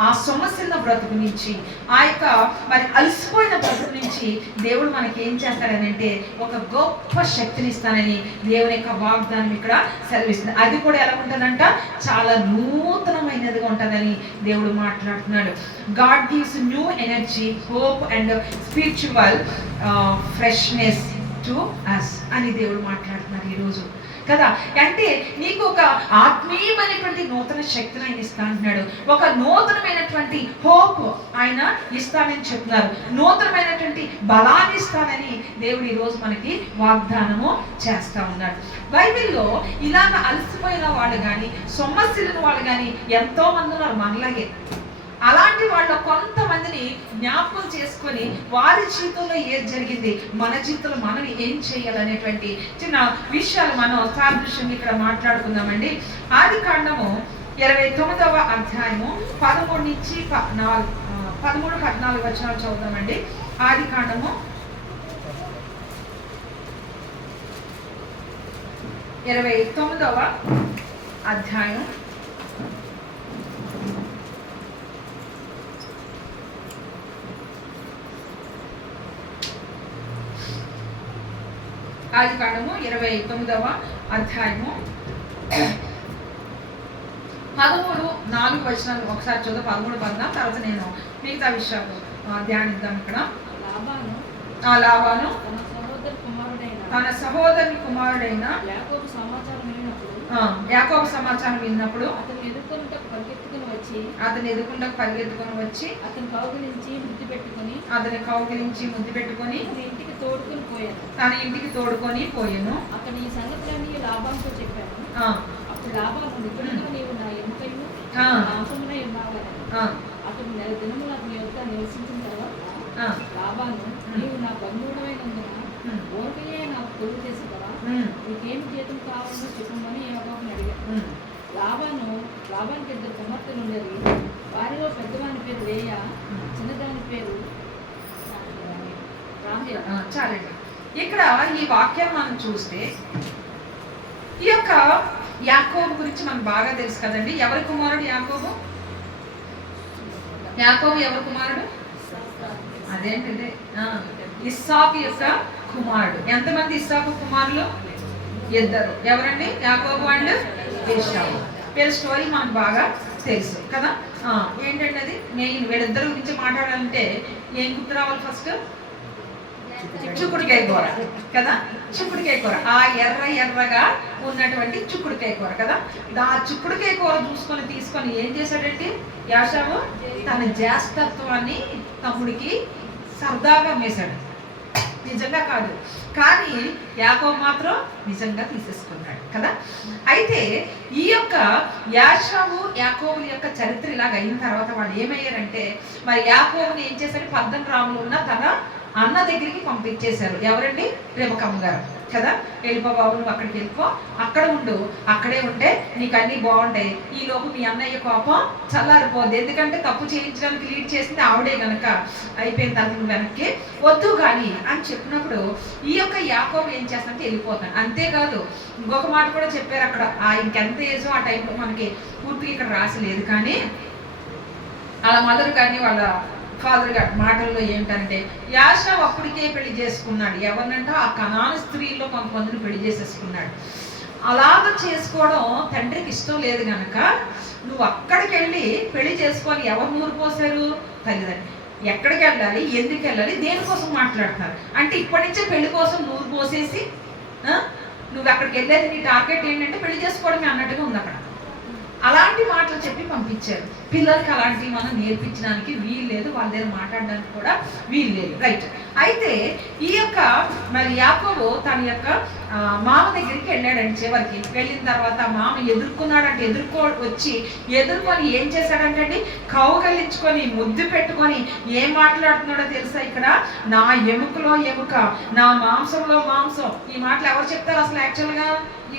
ఆ సొమ్మసిల్ల బ్రతుకు నుంచి, ఆ యొక్క మరి అలసిపోయిన బ్రతుకు నుంచి దేవుడు మనకి ఏం చేస్తాడనంటే ఒక గొప్ప శక్తిని ఇస్తానని దేవుని యొక్క వాగ్దానం ఇక్కడ సెలవిస్తుంది. అది కూడా ఎలా ఉంటుందంట, చాలా నూతనమైనదిగా ఉంటుందని దేవుడు మాట్లాడుతున్నాడు. God gives new energy, hope and spiritual freshness to us అని దేవుడు మాట్లాడుతున్నారు ఈరోజు కదా. అంటే నీకు ఒక ఆత్మీయమైనటువంటి నూతన శక్తిని ఆయన ఇస్తా అంటున్నాడు, ఒక నూతనమైనటువంటి హోప్ ఆయన ఇస్తానని చెప్తున్నారు, నూతనమైనటువంటి బలాన్ని ఇస్తానని దేవుడు ఈరోజు మనకి వాగ్దానము చేస్తా ఉన్నాడు. బైబిల్లో ఇలాగ అలసిపోయిన వాళ్ళు కానీ, సొమ్మసిల్లిన వాళ్ళు కానీ ఎంతో మంది ఉన్నారు మనలాగే. అలాంటి వాళ్ళ కొంతమందిని జ్ఞాపకం చేసుకొని వారి జీవితంలో ఏది జరిగింది, మన జీవితంలో మనం ఏం చేయాలనేటువంటి చిన్న విషయాలు మనం సాదృశ్యం ఇక్కడ మాట్లాడుకుందామండి. ఆదికాండము 29వ అధ్యాయము 13-14 వచనాలు చదువుదామండి. ఆదికాండము 29వ అధ్యాయం 29వ అధ్యాయము 13-4 వచనాలు ఒకసారి చదువు. 13-14 తర్వాత నేను మిగతా విషయాలు ధ్యానిద్దాం. ఇక్కడ లాబాను తన సహోదరుని కుమారుడైన యాకోబు సమాచారం విన్నప్పుడు అతను ఎదుర్కొంటకు పరిగెత్తుకొని వచ్చి అతని కౌగిలించి ముద్దు పెట్టుకొని తన ఇంటికి తోడుకొని పోయాను. అతను ఈ సంగతులన్నీ లాభంతో చెప్పాను. అప్పుడు లాభాను నీవు నా ఎముకయు మాంసమునై ఉన్నావని అతను నెల దినములు అతని యొద్ద నివసించిన తర్వాత లాభాను నీవు నా బంధువుడమైనందున ఓర్కయే నాకు కొలువు చేసి కదా నీకేమి జీతం కావాలో చెప్పమని యాకోబుని అడిగాను. లాభానికి 2 కుమార్తెలు ఉండేవి. వారిలో పెద్దవాని పేరు లేయా, చిన్నదాని పేరు రాహేల్. చాలండి. ఇక్కడ ఈ వాక్యాన్ని మనం చూస్తే ఈ యొక్క యాకోబు గురించి మనకు బాగా తెలుసు కదండి. ఎవరి కుమారుడు యాకోబు? ఎవరి కుమారుడు? అదేంటిదే ఇస్సాకు యొక్క కుమారుడు. ఎంతమంది ఇస్సాకు కుమారులు? 2. ఎవరండి? యాకోబు అండ్ ఏశావు. వీళ్ళ స్టోరీ మనకు బాగా తెలుసు కదా. ఏంటంటే అది మెయిన్ వీళ్ళిద్దరి గురించి మాట్లాడాలంటే ఏం గుర్తు రావాలి? ఫస్ట్ చిక్కుడుకాయ కూర కదా. చిక్కుడుకాయ కూర, ఆ ఎర్రగా ఉన్నటువంటి చిక్కుడుకాయ కూర కదా. ఆ చిక్కుడుకాయ కూర తీసుకొని ఏం చేశాడంటే యాషావు తన జ్యేష్ఠత్వాన్ని తమ్ముడికి సరదాగా అమ్మేశాడు. నిజంగా కాదు, కానీ యాకోబు మాత్రం నిజంగా తీసేసుకున్నాడు కదా. అయితే ఈ యొక్క యాకోబుల యొక్క చరిత్ర ఇలాగ అయిన తర్వాత వాళ్ళు ఏమయ్యారంటే, మరి యాకోబుని ఏం చేశారు? 18 రాములు ఉన్న తన అన్న దగ్గరికి పంపించేశారు. ఎవరండి? రేవకమ్మ గారు కదా. వెళ్ళిపో బాబు, నువ్వు అక్కడికి వెళ్ళిపో, అక్కడ ఉండు, అక్కడే ఉంటే నీకు అన్నీ బాగుంటాయి. ఈలోపు మీ అన్నయ్య కోపం చల్లారిపోద్ది. ఎందుకంటే తప్పు చేయించడానికి లీడ్ చేసింది ఆవిడే గనక. అయిపోయిన తర్వాత నువ్వు వెనక్కి వద్దు కానీ అని చెప్పినప్పుడు ఈ యొక్క యాకోబు ఏం చేస్తానంటే వెళ్ళిపోతాను. అంతేకాదు ఇంకొక మాట కూడా చెప్పారు అక్కడ. ఇంకెంత ఏజో ఆ టైంలో మనకి పూర్తిగా ఇక్కడ రాసలేదు, కానీ వాళ్ళ మదర్ కానీ వాళ్ళ ఫాదర్ గారు మాటల్లో ఏంటంటే యాషావు అప్పటికే పెళ్లి చేసుకున్నాడు. ఎవరినంటే ఆ కనాను స్త్రీల్లో కొంతమందిని పెళ్లి చేసేసుకున్నాడు. అలాగ చేసుకోవడం తండ్రికి ఇష్టం లేదు కనుక నువ్వు అక్కడికి వెళ్ళి పెళ్లి చేసుకొని ఎవరు నూరు పోసారు? తల్లిదండ్రి. ఎక్కడికి వెళ్ళాలి, ఎందుకు వెళ్ళాలి, దేనికోసం మాట్లాడుతున్నారు అంటే ఇప్పటి నుంచే పెళ్లి కోసం నూరు పోసేసి నువ్వు అక్కడికి వెళ్ళేది నీ టార్గెట్ ఏంటంటే పెళ్లి చేసుకోవడమే అన్నట్టుగా ఉంది అక్కడ. అలాంటి మాటలు చెప్పి పంపించారు. పిల్లలకి అలాంటివి మనం నేర్పించడానికి వీలు లేదు, వాళ్ళ దగ్గర మాట్లాడడానికి కూడా వీలు లేదు. రైట్. అయితే ఈ యొక్క మరి యాకోబు తన యొక్క మామ దగ్గరికి వెళ్ళాడండి. చివరికి వెళ్ళిన తర్వాత మామ ఎదుర్కొని ఏం చేశాడంటే కౌగలించుకొని ముద్దు పెట్టుకొని ఏం మాట్లాడుతున్నాడో తెలుసా? ఇక్కడ నా ఎముకలో ఎముక, నా మాంసంలో మాంసం. ఈ మాటలు ఎవరు చెప్తారు అసలు? యాక్చువల్గా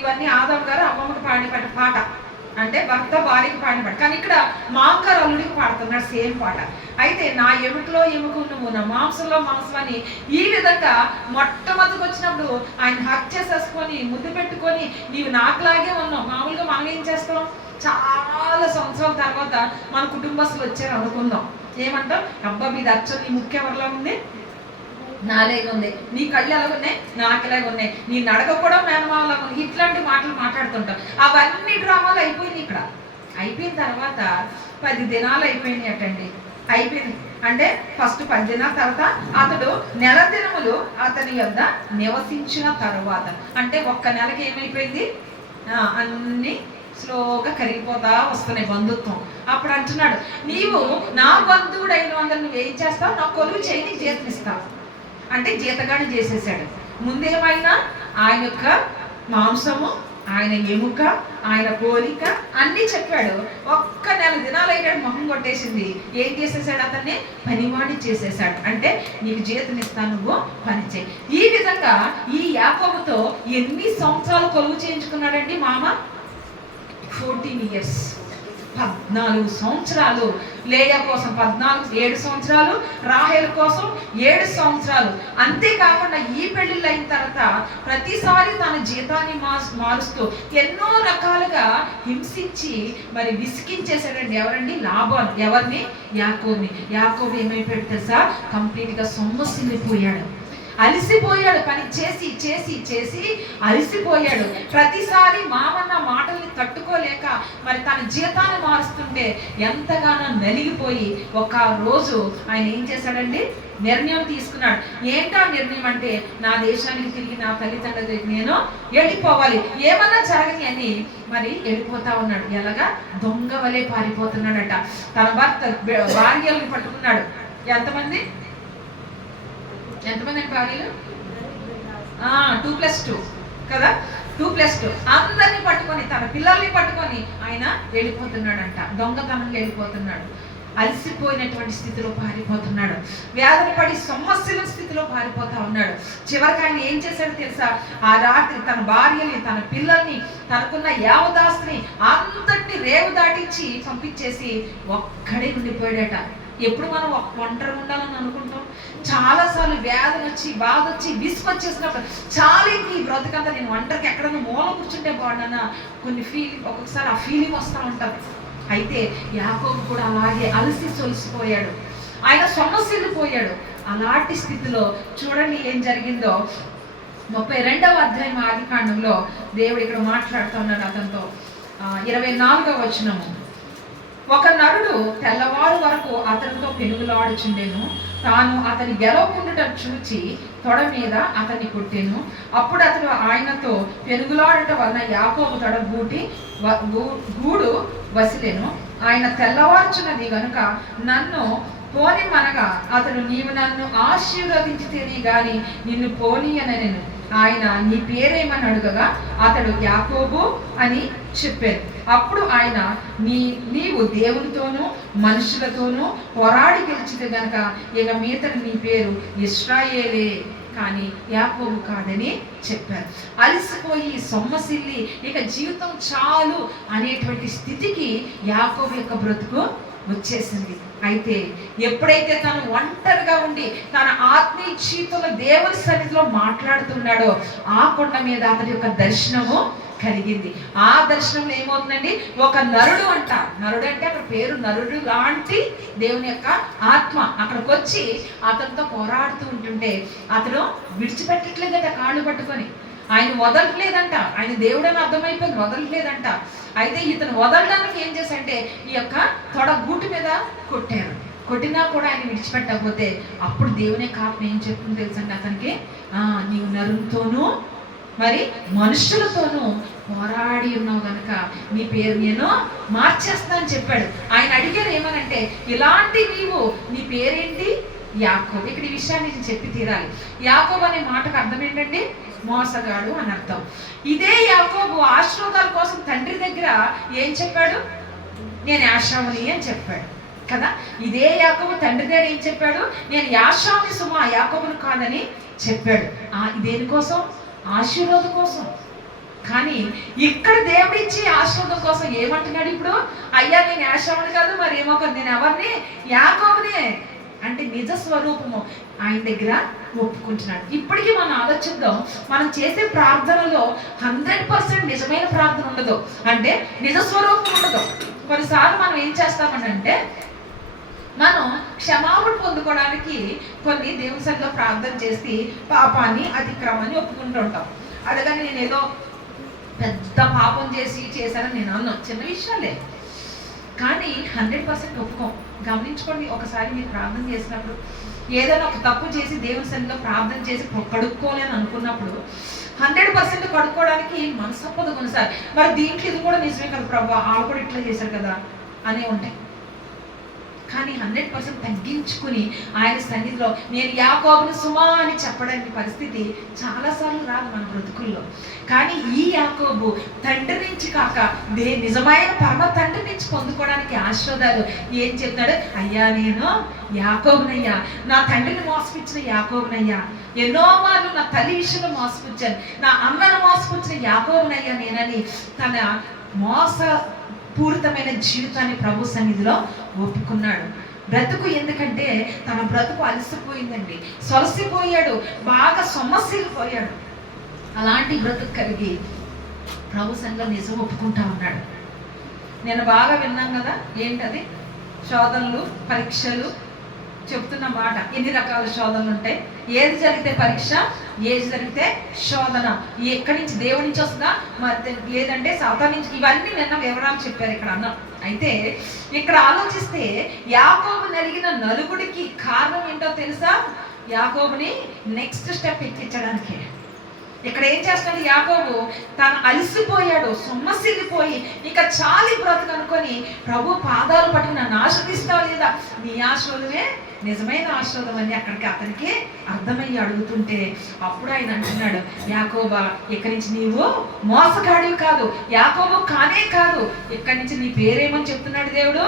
ఇవన్నీ ఆదాము గారు అమ్మమ్మకి పాడిన పాట, అంటే భర్త భార్యకి పాడిన పాట. కానీ ఇక్కడ మాంగారు అల్లుడికి పాడుతున్నాడు సేమ్ పాట. అయితే నా ఎముకలో ఎముక నువ్వు, నా మాంసంలో మాంసం అని ఈ విధంగా మొట్టమొదటికి వచ్చినప్పుడు ఆయన హక్ చేసేసుకొని ముద్దు పెట్టుకొని నీవు నాకులాగే ఉన్నావు. మామూలుగా మనం ఏం చేస్తాం? చాలా సంవత్సరాల తర్వాత మన కుటుంబస్తులు వచ్చారు అనుకుందాం, ఏమంటాం? అబ్బా మీది అచ్చం నీ ముఖ్య ఎవరిలా ఉంది, నాలేగా ఉంది, నీ కళ్ళు ఎలాగ ఉన్నాయి, నాకు ఎలాగ ఉన్నాయి, నీ నడక కూడా మేనమావలాగా ఉంది. ఇట్లాంటి మాటలు మాట్లాడుతుంటాం. అవన్నీ డ్రామాలు అయిపోయినాయి. ఇక్కడ అయిపోయిన తర్వాత 10 దినాలు అయిపోయినాయి అటండి. అయిపోయింది అంటే ఫస్ట్ 10 దినాల తర్వాత అతడు నెల దినములు అతని యొద్ద నివసించిన తర్వాత, అంటే ఒక్క నెలకి ఏమైపోయింది? అన్ని స్లోగా కరిగిపోతా వస్తున్నాయి బంధుత్వం. అప్పుడు అంటున్నాడు, నీవు నా బంధువుడైన అందరు నువ్వేం చేస్తావు? నా కొలువు చేయి, నీకు జీతం ఇస్తావు అంటే జీతగాడు చేసేసాడు. ముందేమైనా ఆయన యొక్క మాంసము ఆయన ఎముక, ఆయన పోలిక అన్నీ చెప్పాడు. ఒక్క నెల దినాలు అయినాడు, మొహం కొట్టేసింది. ఏం చేసేసాడు? అతన్ని పనివాడి చేసేసాడు. అంటే నీకు జీతం ఇస్తాను, నువ్వు పని చేయి. ఈ విధంగా ఈ యాకోబుతో ఎన్ని సంవత్సరాలు కొలువు చేయించుకున్నాడండి మామ? 14 years, 14 సంవత్సరాలు. లేయా కోసం 7 సంవత్సరాలు, రాహేలు కోసం 7 సంవత్సరాలు. అంతేకాకుండా ఈ పెళ్లిళ్ళు అయిన తర్వాత ప్రతిసారి తన జీతాన్ని మారుస్తూ ఎన్నో రకాలుగా హింసించి మరి విసికించేశాడండి. ఎవరండి? లాబాను. ఎవరిని? యాకోబుని. యాకోబు ఏమైపోయాడు తెలుసా? కంప్లీట్గా సొమ్మసిల్లిపోయాడు, అలసిపోయాడు. పని చేసి చేసి చేసి అలసిపోయాడు. ప్రతిసారి మామన్న మాటల్ని తట్టుకోలేక మరి తన జీతాన్ని మారుస్తుంటే ఎంతగానో నలిగిపోయి ఒక రోజు ఆయన ఏం చేశాడండి? నిర్ణయం తీసుకున్నాడు. ఏంటా నిర్ణయం అంటే, నా దేశానికి తిరిగి నా తల్లిదండ్రుల దగ్గరికి నేను వెళ్ళిపోవాలి, ఏమన్నా జరగని అని మరి వెళ్ళిపోతా ఉన్నాడు. ఎలాగా? దొంగ వలె పారిపోతున్నాడట. తన భార్యలను పట్టుకున్నాడు. ఎంతమంది అండి భార్యలు? 2+2 కదా, 2+2 అందరినీ పట్టుకొని, తన పిల్లల్ని పట్టుకొని ఆయన వెళ్ళిపోతున్నాడంట. దొంగతనంగా వెళ్ళిపోతున్నాడు. అలసిపోయినటువంటి స్థితిలో పారిపోతున్నాడు. వ్యాధులు పడి సమస్యల స్థితిలో పారిపోతా ఉన్నాడు. చివరికి ఆయన ఏం చేశాడో తెలుసా? ఆ రాత్రి తన భార్యని, తన పిల్లల్ని, తనకున్న యావదాస్తిని అంతటిని రేవు దాటించి పంపించేసి ఒక్కడే ఉండిపోయాడట. ఎప్పుడు మనం ఒంటరిగా ఉండాలని అనుకుంటాం. చాలాసార్లు వ్యాధులు వచ్చి, బాధ వచ్చి, విసుకొచ్చేసినప్పుడు చాలా ఈ బ్రతుకంతా నేను ఒంటరికి ఎక్కడన్నా మూల కూర్చుంటే బాగున్నా కొన్ని ఒక్కొక్కసారి ఆ ఫీలింగ్ వస్తూ ఉంటుంది. అయితే యాకోబు కూడా అలాగే అలసి సొలిసిపోయాడు, ఆయన సొమ్మసిల్లిపోయాడు. అలాంటి స్థితిలో చూడండి ఏం జరిగిందో. 32వ అధ్యాయం ఆదికాండంలో దేవుడు ఇక్కడ మాట్లాడుతూ ఉన్నాడు అతనితో. 24వ వచనము. ఒక నరుడు తెల్లవారు వరకు అతనితో పెనుగులాడుచుండెను. తాను అతని గెలవకుండుట చూచి తొడ మీద అతన్ని కొట్టెను. అప్పుడు అతడు ఆయనతో పెనుగులాడుట వలన యాకోబు తొడ గూడు వసిలెను. ఆయన తెల్లవార్చున్నది గనుక నన్ను పోనిమనగా అతడు, నీవు నన్ను ఆశీర్వదించితేనే గాని నిన్ను పోనీయనెను. ఆయన, నీ పేరేమని అడుగగా అతడు యాకోబు అని చెప్పారు. అప్పుడు ఆయన, నీవు దేవునితోనూ మనుషులతోనూ పోరాడి గెలిచితే గనక ఇక మీదట నీ పేరు ఇశ్రాయేలే కానీ యాకోబు కాదని చెప్పారు. అలసిపోయి సొమ్మసిల్లి ఇక జీవితం చాలు అనేటువంటి స్థితికి యాకోబు యొక్క బ్రతుకు వచ్చేసింది. అయితే ఎప్పుడైతే తను ఒంటరిగా ఉండి తన ఆత్మీయ జీవితంలో దేవుని సన్నిధిలో మాట్లాడుతున్నాడో ఆ కొండ మీద అతని యొక్క దర్శనము కలిగింది. ఆ దర్శనంలో ఏమవుతుందండి? ఒక నరుడు అంట. నరుడు అంటే అక్కడ పేరు నరుడు లాంటి దేవుని యొక్క ఆత్మ అక్కడికి వచ్చి అతనితో పోరాడుతూ ఉంటుంటే అతను విడిచిపెట్టట్లేదట. కాళ్ళు పట్టుకొని ఆయన వదలట్లేదంట. ఆయన దేవుడని అర్థమైపోయింది, వదలట్లేదంట. అయితే ఇతను వదలడానికి ఏం చేశాడంటే ఈ యొక్క తొడ గూటి మీద కొట్టారు. కొట్టినా కూడా ఆయన విడిచిపెట్టకపోతే అప్పుడు దేవుని ఆత్మ ఏం చెప్తుంది తెలుసండి అతనికి? నీవు నరునితోనూ మరి మనుషులతోనూ పోరాడి ఉన్నావు కనుక నీ పేరు నేను మార్చేస్తా అని చెప్పాడు. ఆయన అడిగారు ఏమనంటే, ఇలాంటి నీ పేరేంటి? యాకోబు. ఇక్కడ ఈ విషయాన్ని నేను చెప్పి తీరాలి. యాకోబు అనే మాటకు అర్థం ఏంటండి? మోసగాడు అని అర్థం. ఇదే యాకోబు ఆశీర్వాదాల కోసం తండ్రి దగ్గర ఏం చెప్పాడు? నేను యాషావుని అని చెప్పాడు కదా. ఇదే యాకోబు తండ్రి దగ్గర ఏం చెప్పాడు? నేను యాషావుని సుమా, యాకోబును కాదని చెప్పాడు. దేనికోసం? ఆశీర్వాదం కోసం. కానీ ఇక్కడ దేవుడిచ్చి ఆశీర్వాదం కోసం ఏమంటున్నాడు ఇప్పుడు? అయ్యా నేను యాషావుని కాదు, మరి ఏమో కాదు, నేను ఎవరిని? యాకోబునే. అంటే నిజ స్వరూపము ఆయన దగ్గర ఒప్పుకుంటున్నాడు. ఇప్పటికీ మనం ఆలోచిద్దాం, మనం చేసే ప్రార్థనలో 100% నిజమైన ప్రార్థన ఉండదు, అంటే నిజ స్వరూపం ఉండదు. కొన్నిసార్లు మనం ఏం చేస్తామనంటే మనం క్షమాపణ పొందుకోవడానికి కొన్ని దేవుని సన్నిధిలో ప్రార్థన చేసి పాపాన్ని, అతిక్రమాన్ని ఒప్పుకుంటూ ఉంటాం. అదగాని నేను ఏదో పెద్ద పాపం చేశానని నేను అన్నాను, చిన్న విషయాలే, కానీ 100% ఒప్పుకోం. గమనించుకోండి, ఒకసారి మీరు ప్రార్థన చేసినప్పుడు ఏదైనా ఒక తప్పు చేసి దేవుని సన్నిధిలో ప్రార్థన చేసి కడుక్కోలేని అనుకున్నప్పుడు 100% కడుక్కోవడానికి మనసొప్పదు కొన్నిసారి. మరి దీంట్లో ఇది కూడా నిజమే కదా ప్రభా, వాళ్ళు కూడా ఇట్లా చేశారు కదా అనే ఉంటాయి. కానీ 100% తగ్గించుకుని ఆయన సన్నిధిలో నేను యాకోబును సుమా అని చెప్పడానికి పరిస్థితి చాలాసార్లు రాదు మన బ్రతుకుల్లో. కానీ ఈ యాకోబు తండ్రి నుంచి కాక నిజమైన పరమ తండ్రి నుంచి పొందుకోవడానికి ఆశీర్వాదాలు ఏం చెప్తాడు? అయ్యా నేను యాకోబునయ్యా, నా తండ్రిని మోసపుచ్చిన యాకోబునయ్యా, ఎన్నో మార్లు నా తల్లి విషయంలో మోసపుచ్చాను, నా అన్నను మోసపుచ్చిన యాకోబునయ్యా నేనని తన మోసపూరితమైన జీవితాన్ని ప్రభు సన్నిధిలో ఒప్పుకున్నాడు. బ్రతుకు ఎందుకంటే తన బ్రతుకు అలసిపోయిందండి, సొలసిపోయాడు, బాగా సొమ్మసిల్లిపోయాడు. అలాంటి బ్రతుకు కలిగి ప్రభు సన్నిధిలో నిజం ఒప్పుకుంటా ఉన్నాడు. నేను బాగా విన్నాం కదా, ఏంటది? శోధనలు, పరీక్షలు చెప్తున్న మాట. ఎన్ని రకాల శోధనలు ఉంటాయి? ఏది జరిగితే పరీక్ష, ఏది జరిగితే శోధన. ఎక్కడి నుంచి? దేవుడి నుంచి వస్తుందా, లేదంటే సాతాను నుంచి? ఇవన్నీ నిన్న వివరాలు చెప్పారు ఇక్కడ అన్న. అయితే ఇక్కడ ఆలోచిస్తే యాకోబు నలిగిన నలుగుడికి కారణం ఏంటో తెలుసా? యాకోబుని నెక్స్ట్ స్టెప్ ఎక్కించడానికి. ఇక్కడ ఏం చేస్తాడు యాకోబు? తను అలసిపోయాడు, సొమ్మసిల్లిపోయి ఇక చాలి బ్రతుకు అనుకొని ప్రభు పాదాలు పట్టుకుని నన్ను ఆశీర్వదిస్తావా లేదా? నీ ఆశీర్వాదమే నిజమైన ఆశీర్వాదం అని అతనికి అర్థమయ్యి అడుగుతుంటే అప్పుడు ఆయన అంటున్నాడు, యాకోబా ఇక్కడి నుంచి నీవు మోసగాడివి కాదు, యాకోబు కానే కాదు, ఇక్కడి నుంచి నీ పేరేమని చెప్తున్నాడు దేవుడు?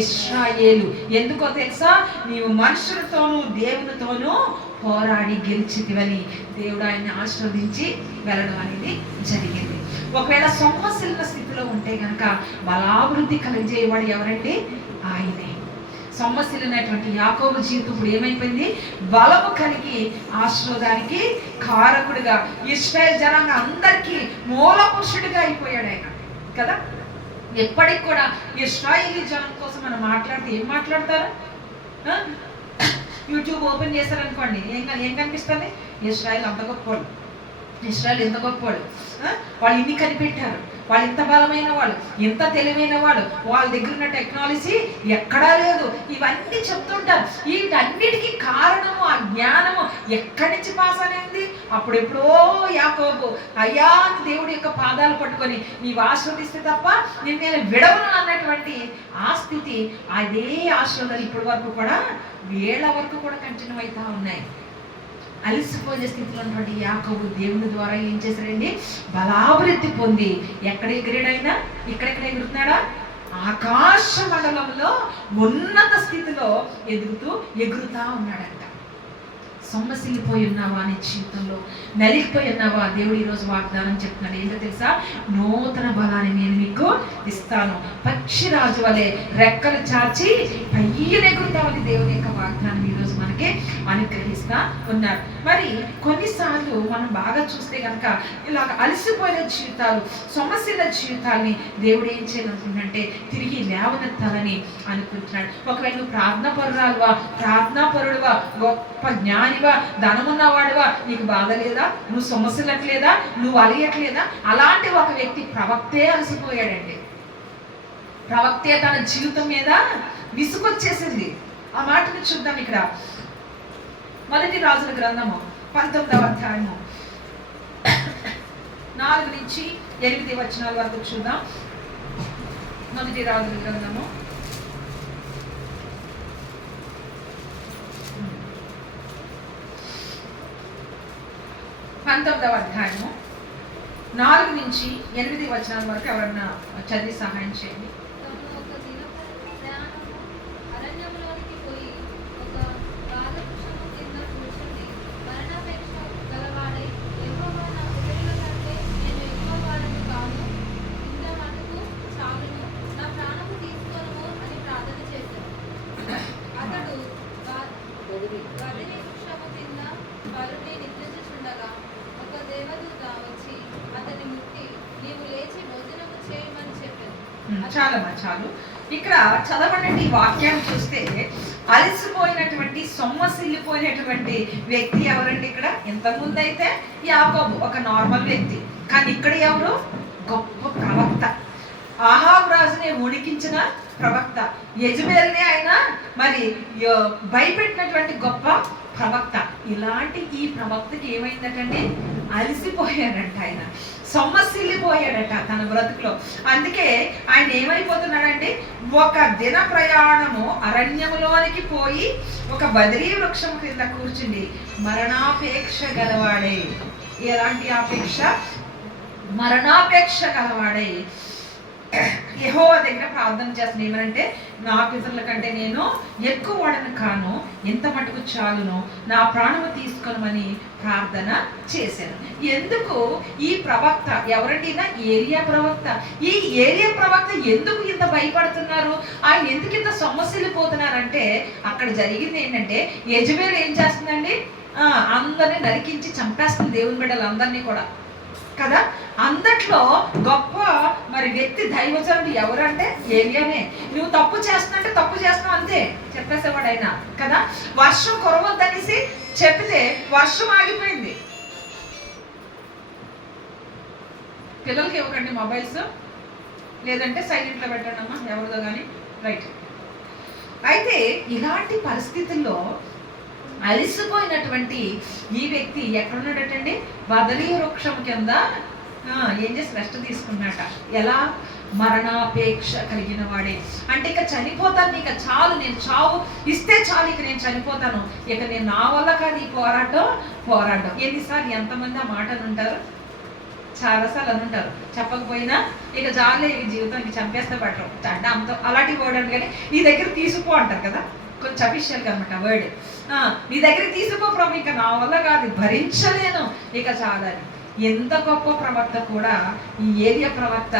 ఇశ్రాయేలు. ఎందుకో తెలుసా? నీవు మనుషులతోనూ దేవునితోనూ పోరాడి గెలిచితివని దేవుడు ఆయన్ని ఆశీర్వదించి వెళ్ళడం అనేది జరిగింది. ఒకవేళ సొమ్మసిల్లిన స్థితిలో ఉంటే కనుక బలాభివృద్ధి కలిగజేయవాడు ఎవరండి? ఆయనే. సొమ్మసిల్లినటువంటి యాకోబు జీవితం ఇప్పుడు ఏమైపోయింది? బలము కలిగి ఆశీర్వాదానికి కారకుడిగా, ఇశ్రాయేల్ జనాంగ అందరికీ మూల పురుషుడిగా అయిపోయాడు ఆయన కదా. ఎప్పటికి కూడా ఇశ్రాయేలీ జనం కోసం మనం మాట్లాడితే ఏం మాట్లాడతారు? యూట్యూబ్ ఓపెన్ చేశారనుకోండి, ఏం కనిపిస్తుంది? ఇశ్రాయేల్ అంత గొప్పవాడు, ఇశ్రాయేల్ ఎంత గొప్పవాడు, వాళ్ళు ఇన్ని కనిపెట్టారు, వాళ్ళు ఇంత బలమైన వాళ్ళు, ఎంత తెలివైన వాళ్ళు, వాళ్ళ దగ్గర ఉన్న టెక్నాలజీ ఎక్కడా లేదు, ఇవన్నీ చెప్తుంటారు. వీటన్నిటికీ కారణము ఆ జ్ఞానము ఎక్కడి నుంచి పాస్ అనేది? అప్పుడెప్పుడో యాకోబు అయ్యా దేవుడి యొక్క పాదాలు పట్టుకొని నీవు ఆశీర్వదిస్తే తప్ప నేను విడవను అన్నటువంటి ఆ స్థితి, అదే ఆశీర్వాదాలు ఇప్పటి వరకు కూడా వేళ వరకు కూడా కంటిన్యూ అవుతా ఉన్నాయి. అలసిపోయే స్థితిలో ఉన్నటువంటి యాకోబు దేవుని ద్వారా ఏం చేశాడండి? బలాభివృద్ధి పొంది ఎక్కడ ఎగిరాడైనా? ఇక్కడెక్కడ ఎగురుతున్నాడా? ఆకాశ మండలంలో ఉన్నత స్థితిలో ఎగురుతా ఉన్నాడంట. సొమ్మసిల్లిపోయి ఉన్నావా నీ జీవితంలో? నలిగిపోయి ఉన్నావా? దేవుడు ఈరోజు వాగ్దానం చెప్తున్నాడు. ఏంటో తెలుసా? నూతన బలాన్ని నేను మీకు ఇస్తాను, పక్షిరాజు వలె రెక్కలు చాచి పయ్యను ఎగురుతామని దేవుని యొక్క వాగ్దానం ఈరోజు మనకి అనుగ్రహిస్తా ఉన్నారు. మరి కొన్నిసార్లు మనం బాగా చూస్తే కనుక ఇలాగ అలసిపోయిన జీవితాలు, సొమ్మసిల్ల జీవితాల్ని దేవుడు ఏం చేయాలనుకుంటుంటే తిరిగి లేవనెత్తాలని అనుకుంటున్నాడు. ఒకవేళ నువ్వు ప్రార్థనాపరురాలువా, ప్రార్థనాపరుడువా, గొప్ప జ్ఞానివా, ధనమున్నవాడువా, నీకు బాధ లేదా? నువ్వు సొమ్మసిల్లట్లేదా? నువ్వు అలియట్లేదా? అలాంటి ఒక వ్యక్తి ప్రవక్తే అలసిపోయాడండి. ప్రవక్తే తన జీవితం మీద విసుగొచ్చేసింది. ఆ మాటను చూద్దాం. ఇక్కడ మొదటి రాజుల గ్రంథము 19వ అధ్యాయము 4 నుంచి 8 వచనాల వరకు చూద్దాం. మొదటి రాజుల గ్రంథము 19వ అధ్యాయము 4 నుంచి 8 వచనాల వరకు ఎవరన్నా చదివి సహాయం చేయండి. చాలు. ఇక్కడ చదవనండి ఈ వాక్యాన్ని చూస్తే అలసిపోయినటువంటి, సొమ్మసిల్లిపోయినటువంటి వ్యక్తి ఎవరండి? ఇక్కడ ఇంతకుముందు అయితే యాకోబు ఒక నార్మల్ వ్యక్తి, కానీ ఇక్కడ ఎవరు? గొప్ప ప్రవక్త. ఆహాబు రాజుని ఉడికించిన ప్రవక్త, యెజబెల్నే ఆయన మరి భయపెట్టినటువంటి గొప్ప ప్రవక్త. ఇలాంటి ఈ ప్రవక్తకి ఏమైందటండి, అలసిపోయాడంట, ఆయన సొమ్మసిల్లిపోయాడట తన బ్రతుకులో. అందుకే ఆయన ఏమైపోతున్నాడండి, ఒక దిన ప్రయాణము అరణ్యములోనికి పోయి ఒక బదరీ వృక్షం కింద కూర్చుండి మరణాపేక్ష గలవాడే. ఎలాంటి ఆపేక్ష? మరణాపేక్ష గలవాడే యెహోవా దగ్గర ప్రార్థన చేస్తున్నాను. ఏమనంటే, నా పితరుల కంటే నేను ఎక్కువ వాడను కాను, ఎంత మటుకు చాలును, నా ప్రాణము తీసుకోనమని ప్రార్థన చేశాను. ఎందుకు ఈ ప్రవక్త ఎవరండి? ఏలియా ప్రవక్త. ఈ ఏలియా ప్రవక్త ఎందుకు ఇంత భయపడుతున్నారు, ఆయన ఎందుకు ఇంత సొమ్మసిల్లిపోతున్నారంటే, అక్కడ జరిగింది ఏంటంటే, యెజబెల్ ఏం చేస్తుందండి, అందరినీ నరికించి చంపేస్తుంది, దేవుని బిడ్డలు అందరినీ కూడా కదా. అందట్లో గొప్ప మరి వ్యక్తి దైవజనుడు ఎవరంటే ఏలియానే. నువ్వు తప్పు చేస్తున్నట్టే తప్పు చేస్తున్నావు అంతే చెప్పేసేవాడు ఆయన కదా. వర్షం కురవద్దనేసి చెప్పితే వర్షం ఆగిపోయింది. పిల్లలకి ఇవ్వకండి మొబైల్స్, లేదంటే సైలెంట్లో పెట్టండి అమ్మా, ఎవరిదో కానీ. రైట్. అయితే ఇలాంటి పరిస్థితుల్లో అలిసిపోయినటువంటి ఈ వ్యక్తి ఎక్కడున్నాడటండి, బదరీ వృక్షం కింద ఏం చేసి రెస్ట్ తీసుకున్నాట. ఎలా? మరణాపేక్ష కలిగిన వాడే. అంటే ఇక చనిపోతాను, ఇక చాలు, నేను చావు ఇస్తే చాలు, ఇక నేను చనిపోతాను, ఇక నేను నా వల్ల కాదు ఈ పోరాటం. ఎన్నిసార్లు ఎంతమంది ఆ మాట అంటారు? చాలాసార్లు అనుంటారు. చెప్పకపోయినా ఇక జాలే, ఈ జీవితానికి చంపేస్తే బెటర్ అంటే అంత అలాంటి వర్డ్ అంటే. కానీ నీ దగ్గర తీసుకో అంటారు కదా, కొంచెం అఫీషియల్గా అనమాట వర్డ్. నీ దగ్గరికి తీసుకో ప్రభు, ఇక నా వల్ల కాదు, భరించలేను, ఇక చాలని. ఎంత గొప్ప ప్రవక్త కూడా ఈ ఏలియా ప్రవక్త.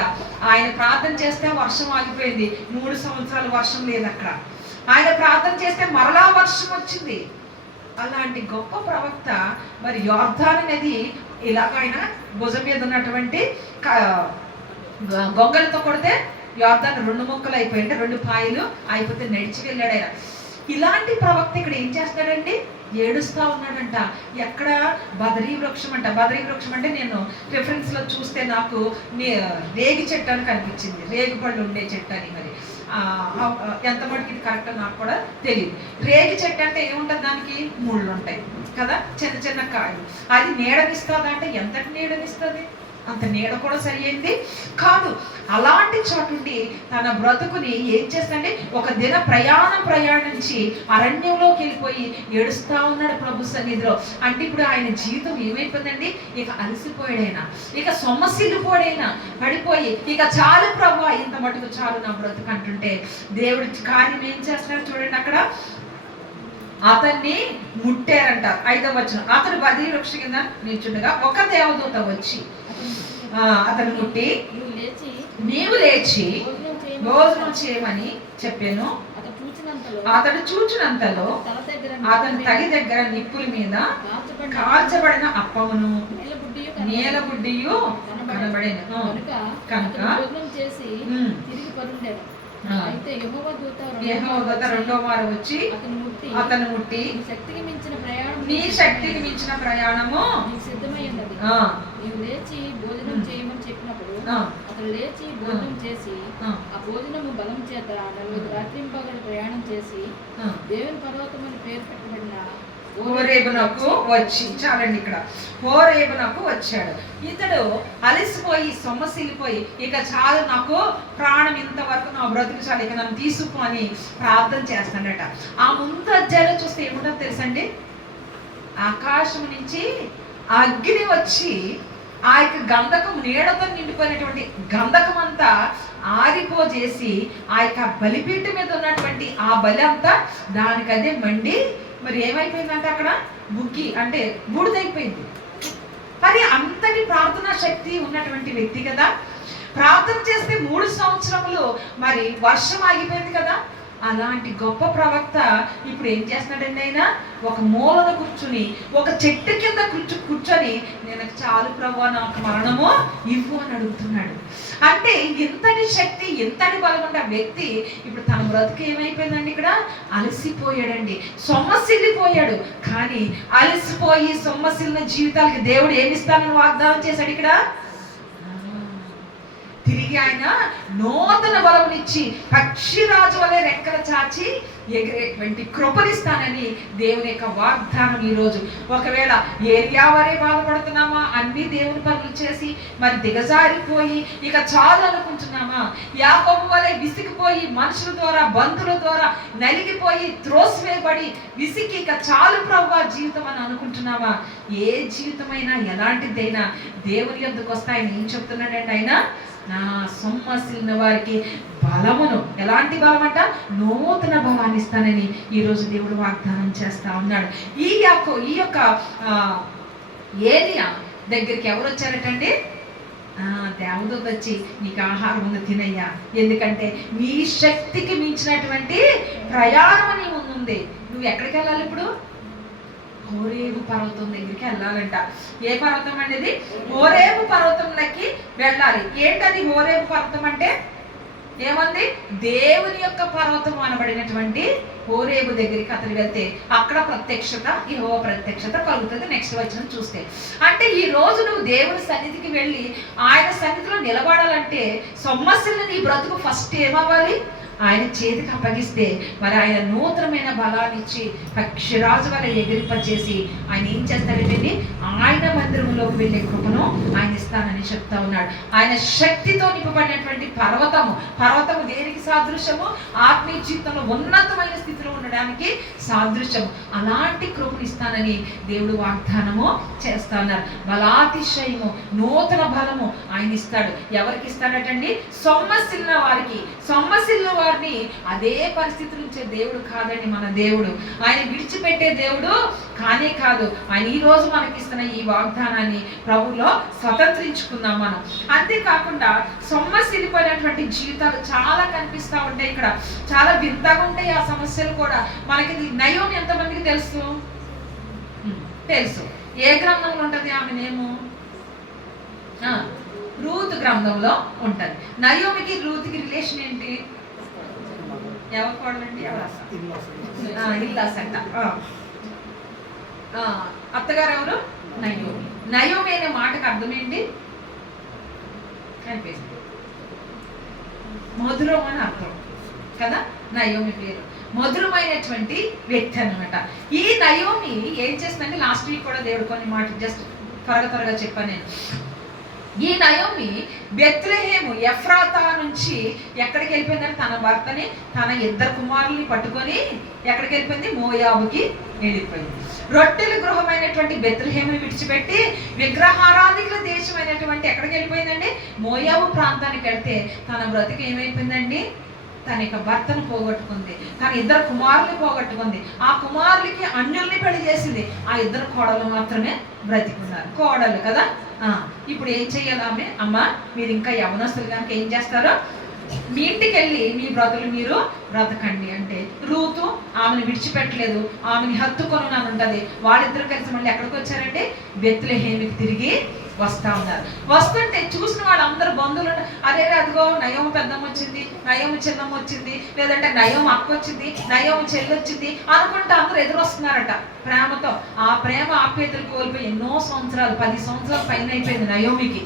ఆయన ప్రార్థన చేస్తే వర్షం ఆగిపోయింది, 3 సంవత్సరాలు వర్షం లేదు అక్కడ. ఆయన ప్రార్థన చేస్తే మరలా వర్షం వచ్చింది. అలాంటి గొప్ప ప్రవక్త మరి యోర్దాను నది ఇలాగైన భుజం మీద ఉన్నటువంటి గొంగలతో కొడితే యోర్దాను 2 ముక్కలు అయిపోయి, అంటే 2 పాయలు అయిపోతే నడిచి వెళ్ళాడు ఆయన. ఇలాంటి ప్రవక్త ఇక్కడ ఏం చేస్తాడండి, ఏడుస్తా ఉన్నాడంట. ఎక్కడ? బదరీ వృక్షం అంట. బదరీ వృక్షం అంటే నేను రిఫరెన్స్ లో చూస్తే నాకు రేగి చెట్టు అని కనిపించింది, రేగు పళ్ళు ఉండే చెట్టు అని. మరి ఎంత మటుకు ఇది కరెక్ట్ నాకు కూడా తెలియదు. రేగి చెట్టు అంటే ఏముంటుంది, దానికి ముళ్ళు ఉంటాయి కదా, చిన్న చిన్న కాయలు. అది నీడనిస్తుంది అంటే ఎంతటి నీడనిస్తుంది, అంత నీడ కూడా సరి అయింది కాదు. అలాంటి చోటుండి తన బ్రతుకుని ఏం చేస్తాడంటే, ఒక దిన ప్రయాణించి అరణ్యంలోకి వెళ్ళిపోయి ఏడుస్తా ఉన్నాడు ప్రభు సన్నిధిలో. అంటే ఇప్పుడు ఆయన జీవితం ఏమైపోయిందండి, ఇక అలసిపోయాడైనా, ఇక సొమ్మసిల్లిపోయాడైనా, పడిపోయి ఇక చాలు ప్రభు, ఇంత మటుకు చాలు నా బ్రతుకు అంటుంటే, దేవుడి కార్యం ఏం చేస్తున్నాడు చూడండి. అక్కడ అతన్ని ముట్టారంట. 5వ వచనం, అతడు బదరీ వృక్ష కింద నిల్చుండగా ఒక దేవదూత వచ్చి అతను ముట్టి, నీవు లేచి భోజనం చేయమని చెప్పాను. అతడు చూచినంతలో అతని తగి దగ్గర నిప్పుల మీద కాల్చబడిన అప్పమును నీలబుడ్డియు కనబడేను. కనుక అయితే యెహోవా దూత 2వ వారు వచ్చి అతను ముట్టి, నీ శక్తికి మించిన ప్రయాణము సిద్ధమై ఉన్నది, నీవు లేచి భోజనం చేయమని చెప్పినప్పుడు అతను లేచి భోజనం చేసి ఆ భోజనము బలం చేత 40 రాత్రింపగలు ప్రయాణం చేసి దేవుని పర్వతం అని పేరు పెట్టబడిన హోరేబునకు వచ్చి, చాలండి ఇక్కడ, హోరేబునకు వచ్చాడు. ఇతడు అలసిపోయి సొమ్మసిల్లిపోయి ఇక చాలు, నాకు ప్రాణం ఇంతవరకు, నా బ్రతుకు చాలు, ఇక నన్ను తీసుకు అని ప్రార్థన చేస్తాడట. ఆ ముందు అధ్యాయంలో చూస్తే ఏముంటో తెలుసండి, ఆకాశం నుంచి అగ్ని వచ్చి ఆ యొక్క గంధకం, నీడతో నిండిపోయినటువంటి గంధకం అంతా ఆరిపోజేసి ఆ యొక్క బలిపీఠం మీద ఉన్నటువంటి ఆ బలి అంతా దానికదే మండి మరి ఏమైపోయిందంటే అక్కడ బుగ్గి, అంటే బూడిదైపోయింది. మరి అంతటి ప్రార్థనా శక్తి ఉన్నటువంటి వ్యక్తి కదా, ప్రార్థన చేస్తే 3 సంవత్సరములు మరి వర్షం ఆగిపోయింది కదా. అలాంటి గొప్ప ప్రవక్త ఇప్పుడు ఏం చేస్తున్నాడండి, ఆయన ఒక మూలన కూర్చుని, ఒక చెట్టు కింద కూర్చొని, నేను చాలు ప్రభువా, నాకు మరణము ఇవ్వు అని అడుగుతున్నాడు. అంటే ఇంతటి శక్తి, ఇంతటి బలం ఉన్న వ్యక్తి ఇప్పుడు తన బ్రతుకు ఏమైపోయిందండి, ఇక్కడ అలసిపోయాడండి, సొమ్మసిల్లిపోయాడు. కానీ అలసిపోయి సొమ్మసిల్లిన జీవితాలకి దేవుడు ఏమిస్తానని వాగ్దానం చేశాడు. ఇక్కడ తిరిగి ఆయన నూతన బలమునిచ్చి పక్షిరాజు వలె రెక్కల చాచి ఎగిరేటువంటి కృపనిస్తానని దేవుని యొక్క వాగ్దానం ఈరోజు. ఒకవేళ ఏరియా వరే బాధపడుతున్నామా, అన్ని దేవుని పనులు చేసి మరి దిగజారిపోయి ఇక చాలు అనుకుంటున్నామా, యాకోబు వలె విసిగిపోయి మనుషుల ద్వారా బంధువుల ద్వారా నలిగిపోయి త్రోసివేయబడి విసిగి ఇక చాలు ప్రభువా జీవితం అని అనుకుంటున్నావా? ఏ జీవితమైనా ఎలాంటిదైనా దేవుని యొద్దకు వస్తే ఆయన ఏం చెప్తున్నాడంటే, ఆయన నా సొమ్మసిల్లిన వారికి బలమును, ఎలాంటి బలం అంట, నూతన బలాన్ని ఇస్తానని ఈరోజు దేవుడు వాగ్దానం చేస్తా ఉన్నాడు. ఈ యొక్క ఏరియా దగ్గరికి ఎవరు వచ్చారటండి? దేవదూత వచ్చి నీకు ఆహారం ఉంది తినయ్యా, ఎందుకంటే నీ శక్తికి మించినటువంటి ప్రయాణం నీ ముందుంది. నువ్వు ఎక్కడికి వెళ్ళాలి ఇప్పుడు? హోరేబు పర్వతం దగ్గరికి వెళ్ళాలంట. ఏ పర్వతం అనేది? హోరేబు పర్వతంలోకి వెళ్ళాలి. ఏంటది హోరేబు పర్వతం అంటే? ఏమంది? దేవుని యొక్క పర్వతం అనబడినటువంటి హోరేబు దగ్గరికి అతను వెళ్తే అక్కడ ప్రత్యక్షత, యెహోవా ప్రత్యక్షత కలుగుతుంది. నెక్స్ట్ వచనం చూస్తే, అంటే ఈ రోజు నువ్వు దేవుని సన్నిధికి వెళ్ళి ఆయన సన్నిధిలో నిలబడాలంటే సొమ్మసిల్ని నీ బ్రతుకు ఫస్ట్ ఏమవ్వాలి? ఆయన చేతికి అప్పగిస్తే మరి ఆయన నూతనమైన బలాన్ని ఇచ్చి పక్షిరాజు వల్ల ఎగిరిపచేసి ఆయన ఏం చేస్తాడంటే ఆయన మందిరంలోకి వెళ్ళే కృపను ఆయన ఇస్తానని చెప్తా ఉన్నాడు. ఆయన శక్తితో నింపబడినటువంటి పర్వతము దేనికి సాదృశ్యము? ఆత్మీయ జీవితంలో ఉన్నతమైన స్థితిలో ఉండడానికి సాదృశ్యము. అలాంటి కృపను ఇస్తానని దేవుడు వాగ్దానము చేస్తా ఉన్నారు. బలాతిశయము, నూతన బలము ఆయన ఇస్తాడు. ఎవరికి ఇస్తాడటండి? సొమ్మసిల్లిన వారికి. సొమ్మసిల్లిన వారిని అదే పరిస్థితి నుంచే దేవుడు కాదండి మన దేవుడు. ఆయన విడిచిపెట్టే దేవుడు కానే కాదు. ఆయన ఈ రోజు మనకిస్తున్న ఈ వాగ్దానాన్ని ప్రభువులో స్వతంత్రించుకుందాం మనం. అంతేకాకుండా సొమ్మసిల్లిపోయినటువంటి జీవితాలు చాలా కనిపిస్తూ ఉంటాయి. ఇక్కడ చాలా వింతగా ఉంటాయి ఆ సమస్యలు కూడా. మనకి నయోమి ఎంతమందికి తెలుసు? తెలుసు. ఏ గ్రంథంలో ఉంటుంది ఆమె నేము? రూతు గ్రంథంలో ఉంటుంది. నయోమికి రూతుకి రిలేషన్ ఏంటి? ఎవరు కోడలండి? ఇల్లాస్ అంట. అత్తగారు ఎవరు? నయోమి. నయోమి అనే మాటకు అర్థం ఏంటి? కనిపిస్తుంది, మధురం అని అర్థం కదా. నయోమి పేరు మధురమైనటువంటి వ్యక్తి అన్నమాట. ఈ నయోమి ఏం చేస్తుందంటే, లాస్ట్ వీక్ కూడా దేవుడు కొన్ని మాటలు జస్ట్ త్వరగా చెప్పాను నేను. ఈ నయోమి బెత్లెహేము ఎఫ్రాతా నుంచి ఎక్కడికి వెళ్ళిపోయిందంటే తన భర్తని, తన 2 కుమారుల్ని పట్టుకొని ఎక్కడికి వెళ్ళిపోయింది? మోయాబుకి వెళ్ళిపోయింది. రొట్టెల గృహమైనటువంటి బెత్లెహేముని విడిచిపెట్టి విగ్రహారాధికుల దేశమైనటువంటి ఎక్కడికి వెళ్ళిపోయిందండి? మోయాబు ప్రాంతానికి వెళ్తే తన బ్రతికి ఏమైపోయిందండి? తన యొక్క భర్తను పోగొట్టుకుంది, తన 2 కుమారుల్ని పోగొట్టుకుంది. ఆ కుమారులకి అన్యుల్ని పెళ్లి చేసింది. ఆ 2 కోడలు మాత్రమే బ్రతికున్నారు. కోడలు కదా. ఇప్పుడు ఏం చెయ్యాలి ఆమె? అమ్మ మీరు ఇంకా యవనస్తులు కనుక ఏం చేస్తారో మీ ఇంటికి వెళ్ళి మీ బ్రతులు మీరు బ్రతకండి అంటే, రూతు ఆమెను విడిచిపెట్టలేదు, ఆమెని హత్తుకొని అని ఉంటుంది. వాళ్ళిద్దరు కలిసి మళ్ళీ ఎక్కడికి వచ్చారంటే బెత్లెహేముకి తిరిగి వస్తా ఉన్నారు. వస్తుంటే చూసిన వాళ్ళందరూ బంధువులు, అరే అదిగో నయోమి పెద్దమ్మ వచ్చింది, నయోమి చిన్నమ్మ వచ్చింది, లేదంటే నయోమి అక్క వచ్చింది, నయోమి చెల్లి వచ్చింది అనుకుంటే అందరూ ఎదురొస్తున్నారట ప్రేమతో. ఆ ప్రేమ ఆప్యాయతలు కోల్పోయి ఎన్నో సంవత్సరాలు, 10 సంవత్సరాల పైన అయిపోయింది నయోమికి.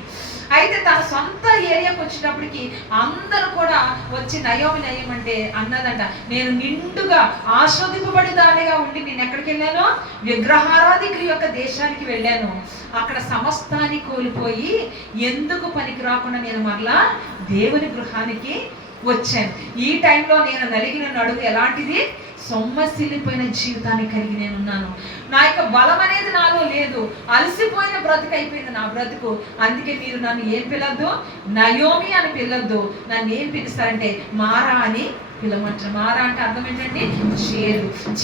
అయితే తన సొంత ఏరియాకి వచ్చేటప్పటికి అందరూ కూడా వచ్చి నయోమి అంటే అన్నదంట, నేను నిండుగా ఆస్వాదింపబడి దానిగా ఉండి నేను ఎక్కడికి వెళ్ళాను? విగ్రహారాధికుల యొక్క దేశానికి వెళ్ళాను. అక్కడ సమస్తాన్ని కోల్పోయి ఎందుకు పనికి రాకుండా నేను మరలా దేవుని గృహానికి వచ్చాను. ఈ టైంలో నేను నలిగిన నడుము ఎలాంటిది? సొమ్మసిల్లిపోయిన జీవితాన్ని కలిగి నేనున్నాను. నా యొక్క బలం అనేది నాలో లేదు. అలసిపోయిన బ్రతుకు అయిపోయింది నా బ్రతుకు. అందుకే మీరు నన్ను ఏం పిలవద్దు? నయోమి అని పిలవద్దు. నన్ను ఏం పిలుస్తారంటే మారా అని పిలవమంటారు. మారా అంటే అర్థం ఏంటండి?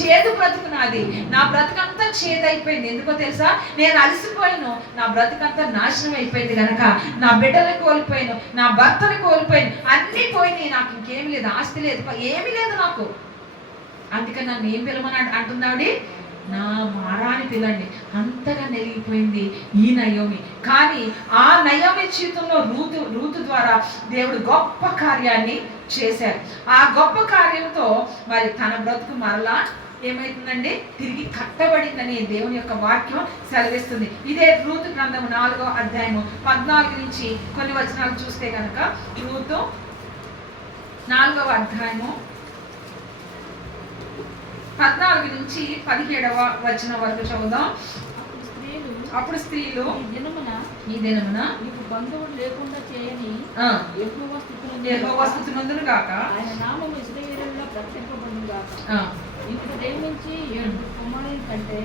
చేదు బ్రతుకు నాది. నా బ్రతుకంతా చేదు అయిపోయింది. ఎందుకో తెలుసా? నేను అలసిపోయాను, నా బ్రతుకంతా నాశనం అయిపోయింది కనుక నా బిడ్డని కోల్పోయాను, నా భర్తని కోల్పోయాను, అన్నీ పోయినాయి. నాకు ఇంకేమి లేదు, ఆస్తి లేదు, ఏమీ లేదు నాకు. అందుకని నన్ను ఏం పిలవని అంటున్నాడు? నా మారాని పిల్లండి. అంతగా నెరిగిపోయింది ఈ నయోమి. కానీ ఆ నయోమి జీవితంలో రూతు ద్వారా దేవుడు గొప్ప కార్యాన్ని చేశారు. ఆ గొప్ప కార్యంతో మరి తన బ్రతుకు మరలా ఏమైతుందండి? తిరిగి కట్టబడిందని దేవుని యొక్క వాక్యం సెలవిస్తుంది. ఇదే రూతు గ్రంథము 4వ అధ్యాయము 14 నుంచి కొన్ని వచనాలు చూస్తే కనుక, రూతు 4వ అధ్యాయము 14 నుంచి 17వ వచనం వరకు చదువుదాం. అప్పుడు స్త్రీలు ఈ దినమున నీకు బంధువులు లేకుండా చేయని యెహోవా స్తుతినందును గాక, ఆయన నామము ఇశ్రాయేలులో ప్రత్యేకపడును గాక. నీకు ప్రేమించి 7 కుమారుల కంటే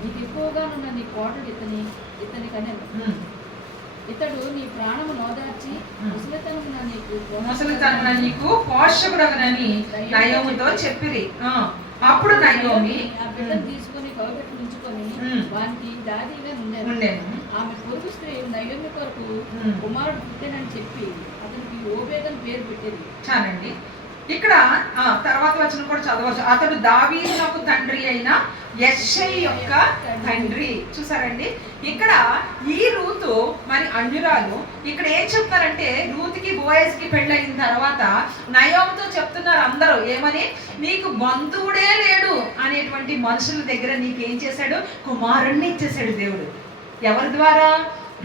నీకు ఎక్కువగానున్న నీ కోటలు ఇతని కనెను. ఇతడు నీ ప్రాణము నోదార్చి ముసలితనమున నీకు పోషకుడగనని నయోమితో చెప్పిరి. అప్పుడు నయోమి ఆ బిడ్డను తీసుకొని కౌగట్టు ఉంచుకొని వానికి దాదిగా ఉండేను. ఆమె పొరుగు స్త్రీ నయోమి కొరకు కుమారుడు పుట్టేనని చెప్పి అతనికి ఓబేదని పేరు పెట్టేది. చాలండి. ఇక్కడ తర్వాత వచ్చిన కూడా చదవచ్చు. అతడు దావీదునకు తండ్రి అయిన యెష్షై యొక్క తండ్రి. చూసారండి, ఇక్కడ ఈ రూతు మరి అన్యురాలు. ఇక్కడ ఏం చెప్తారంటే, రూతుకి బోయజ్కి పెళ్ళయిన తర్వాత నయోమితో చెప్తున్నారు అందరూ ఏమని, నీకు బంధువుడే లేడు అనేటువంటి మనుషుల దగ్గర నీకేం చేశాడు? కుమారుణ్ణి ఇచ్చేశాడు దేవుడు. ఎవరి ద్వారా?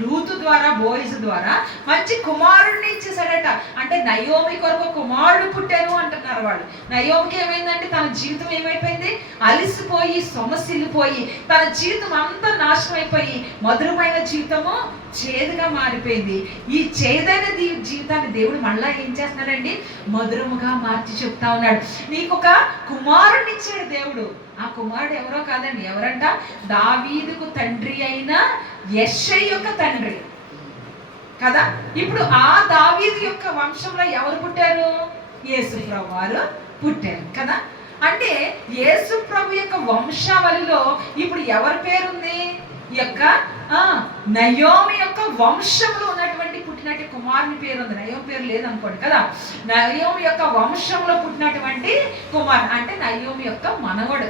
రూతు ద్వారా, బోయజ్ ద్వారా మంచి కుమారుడిని ఇచ్చేసాడట. అంటే నయోమి కొరకు కుమారుడు పుట్టాను అంటున్నారు వాళ్ళు. నయోమికి ఏమైందంటే తన జీవితం ఏమైపోయింది? అలిసిపోయి సొమసిల్లిపోయి తన జీవితం అంతా నాశనం అయిపోయి మధురమైన జీవితము చేదుగా మారిపోయింది. ఈ చేదైన జీవితాన్ని దేవుడు మళ్ళా ఏం చేస్తున్నాడండి? మధురముగా మార్చి చెప్తా ఉన్నాడు. నీకు ఒక కుమారుడిని ఇచ్చాడు దేవుడు. ఆ కుమారుడు ఎవరో కాదండి, ఎవరంట? దావీదుకు తండ్రి అయిన యెష్షై యొక్క తండ్రి కదా. ఇప్పుడు ఆ దావీదు యొక్క వంశంలో ఎవరు పుట్టారు? యేసు ప్రభు వారు పుట్టారు కదా. అంటే యేసు ప్రభు యొక్క వంశావళిలో ఇప్పుడు ఎవరి పేరుంది? యొక్క నయోమి యొక్క వంశంలో ఉన్నటువంటి పుట్టినటువంటి కుమారుని పేరు ఉంది. నయోమి పేరు లేదనుకోండి కదా. నయోమి యొక్క వంశంలో పుట్టినటువంటి కుమారుడు అంటే నయోమి యొక్క మనవడు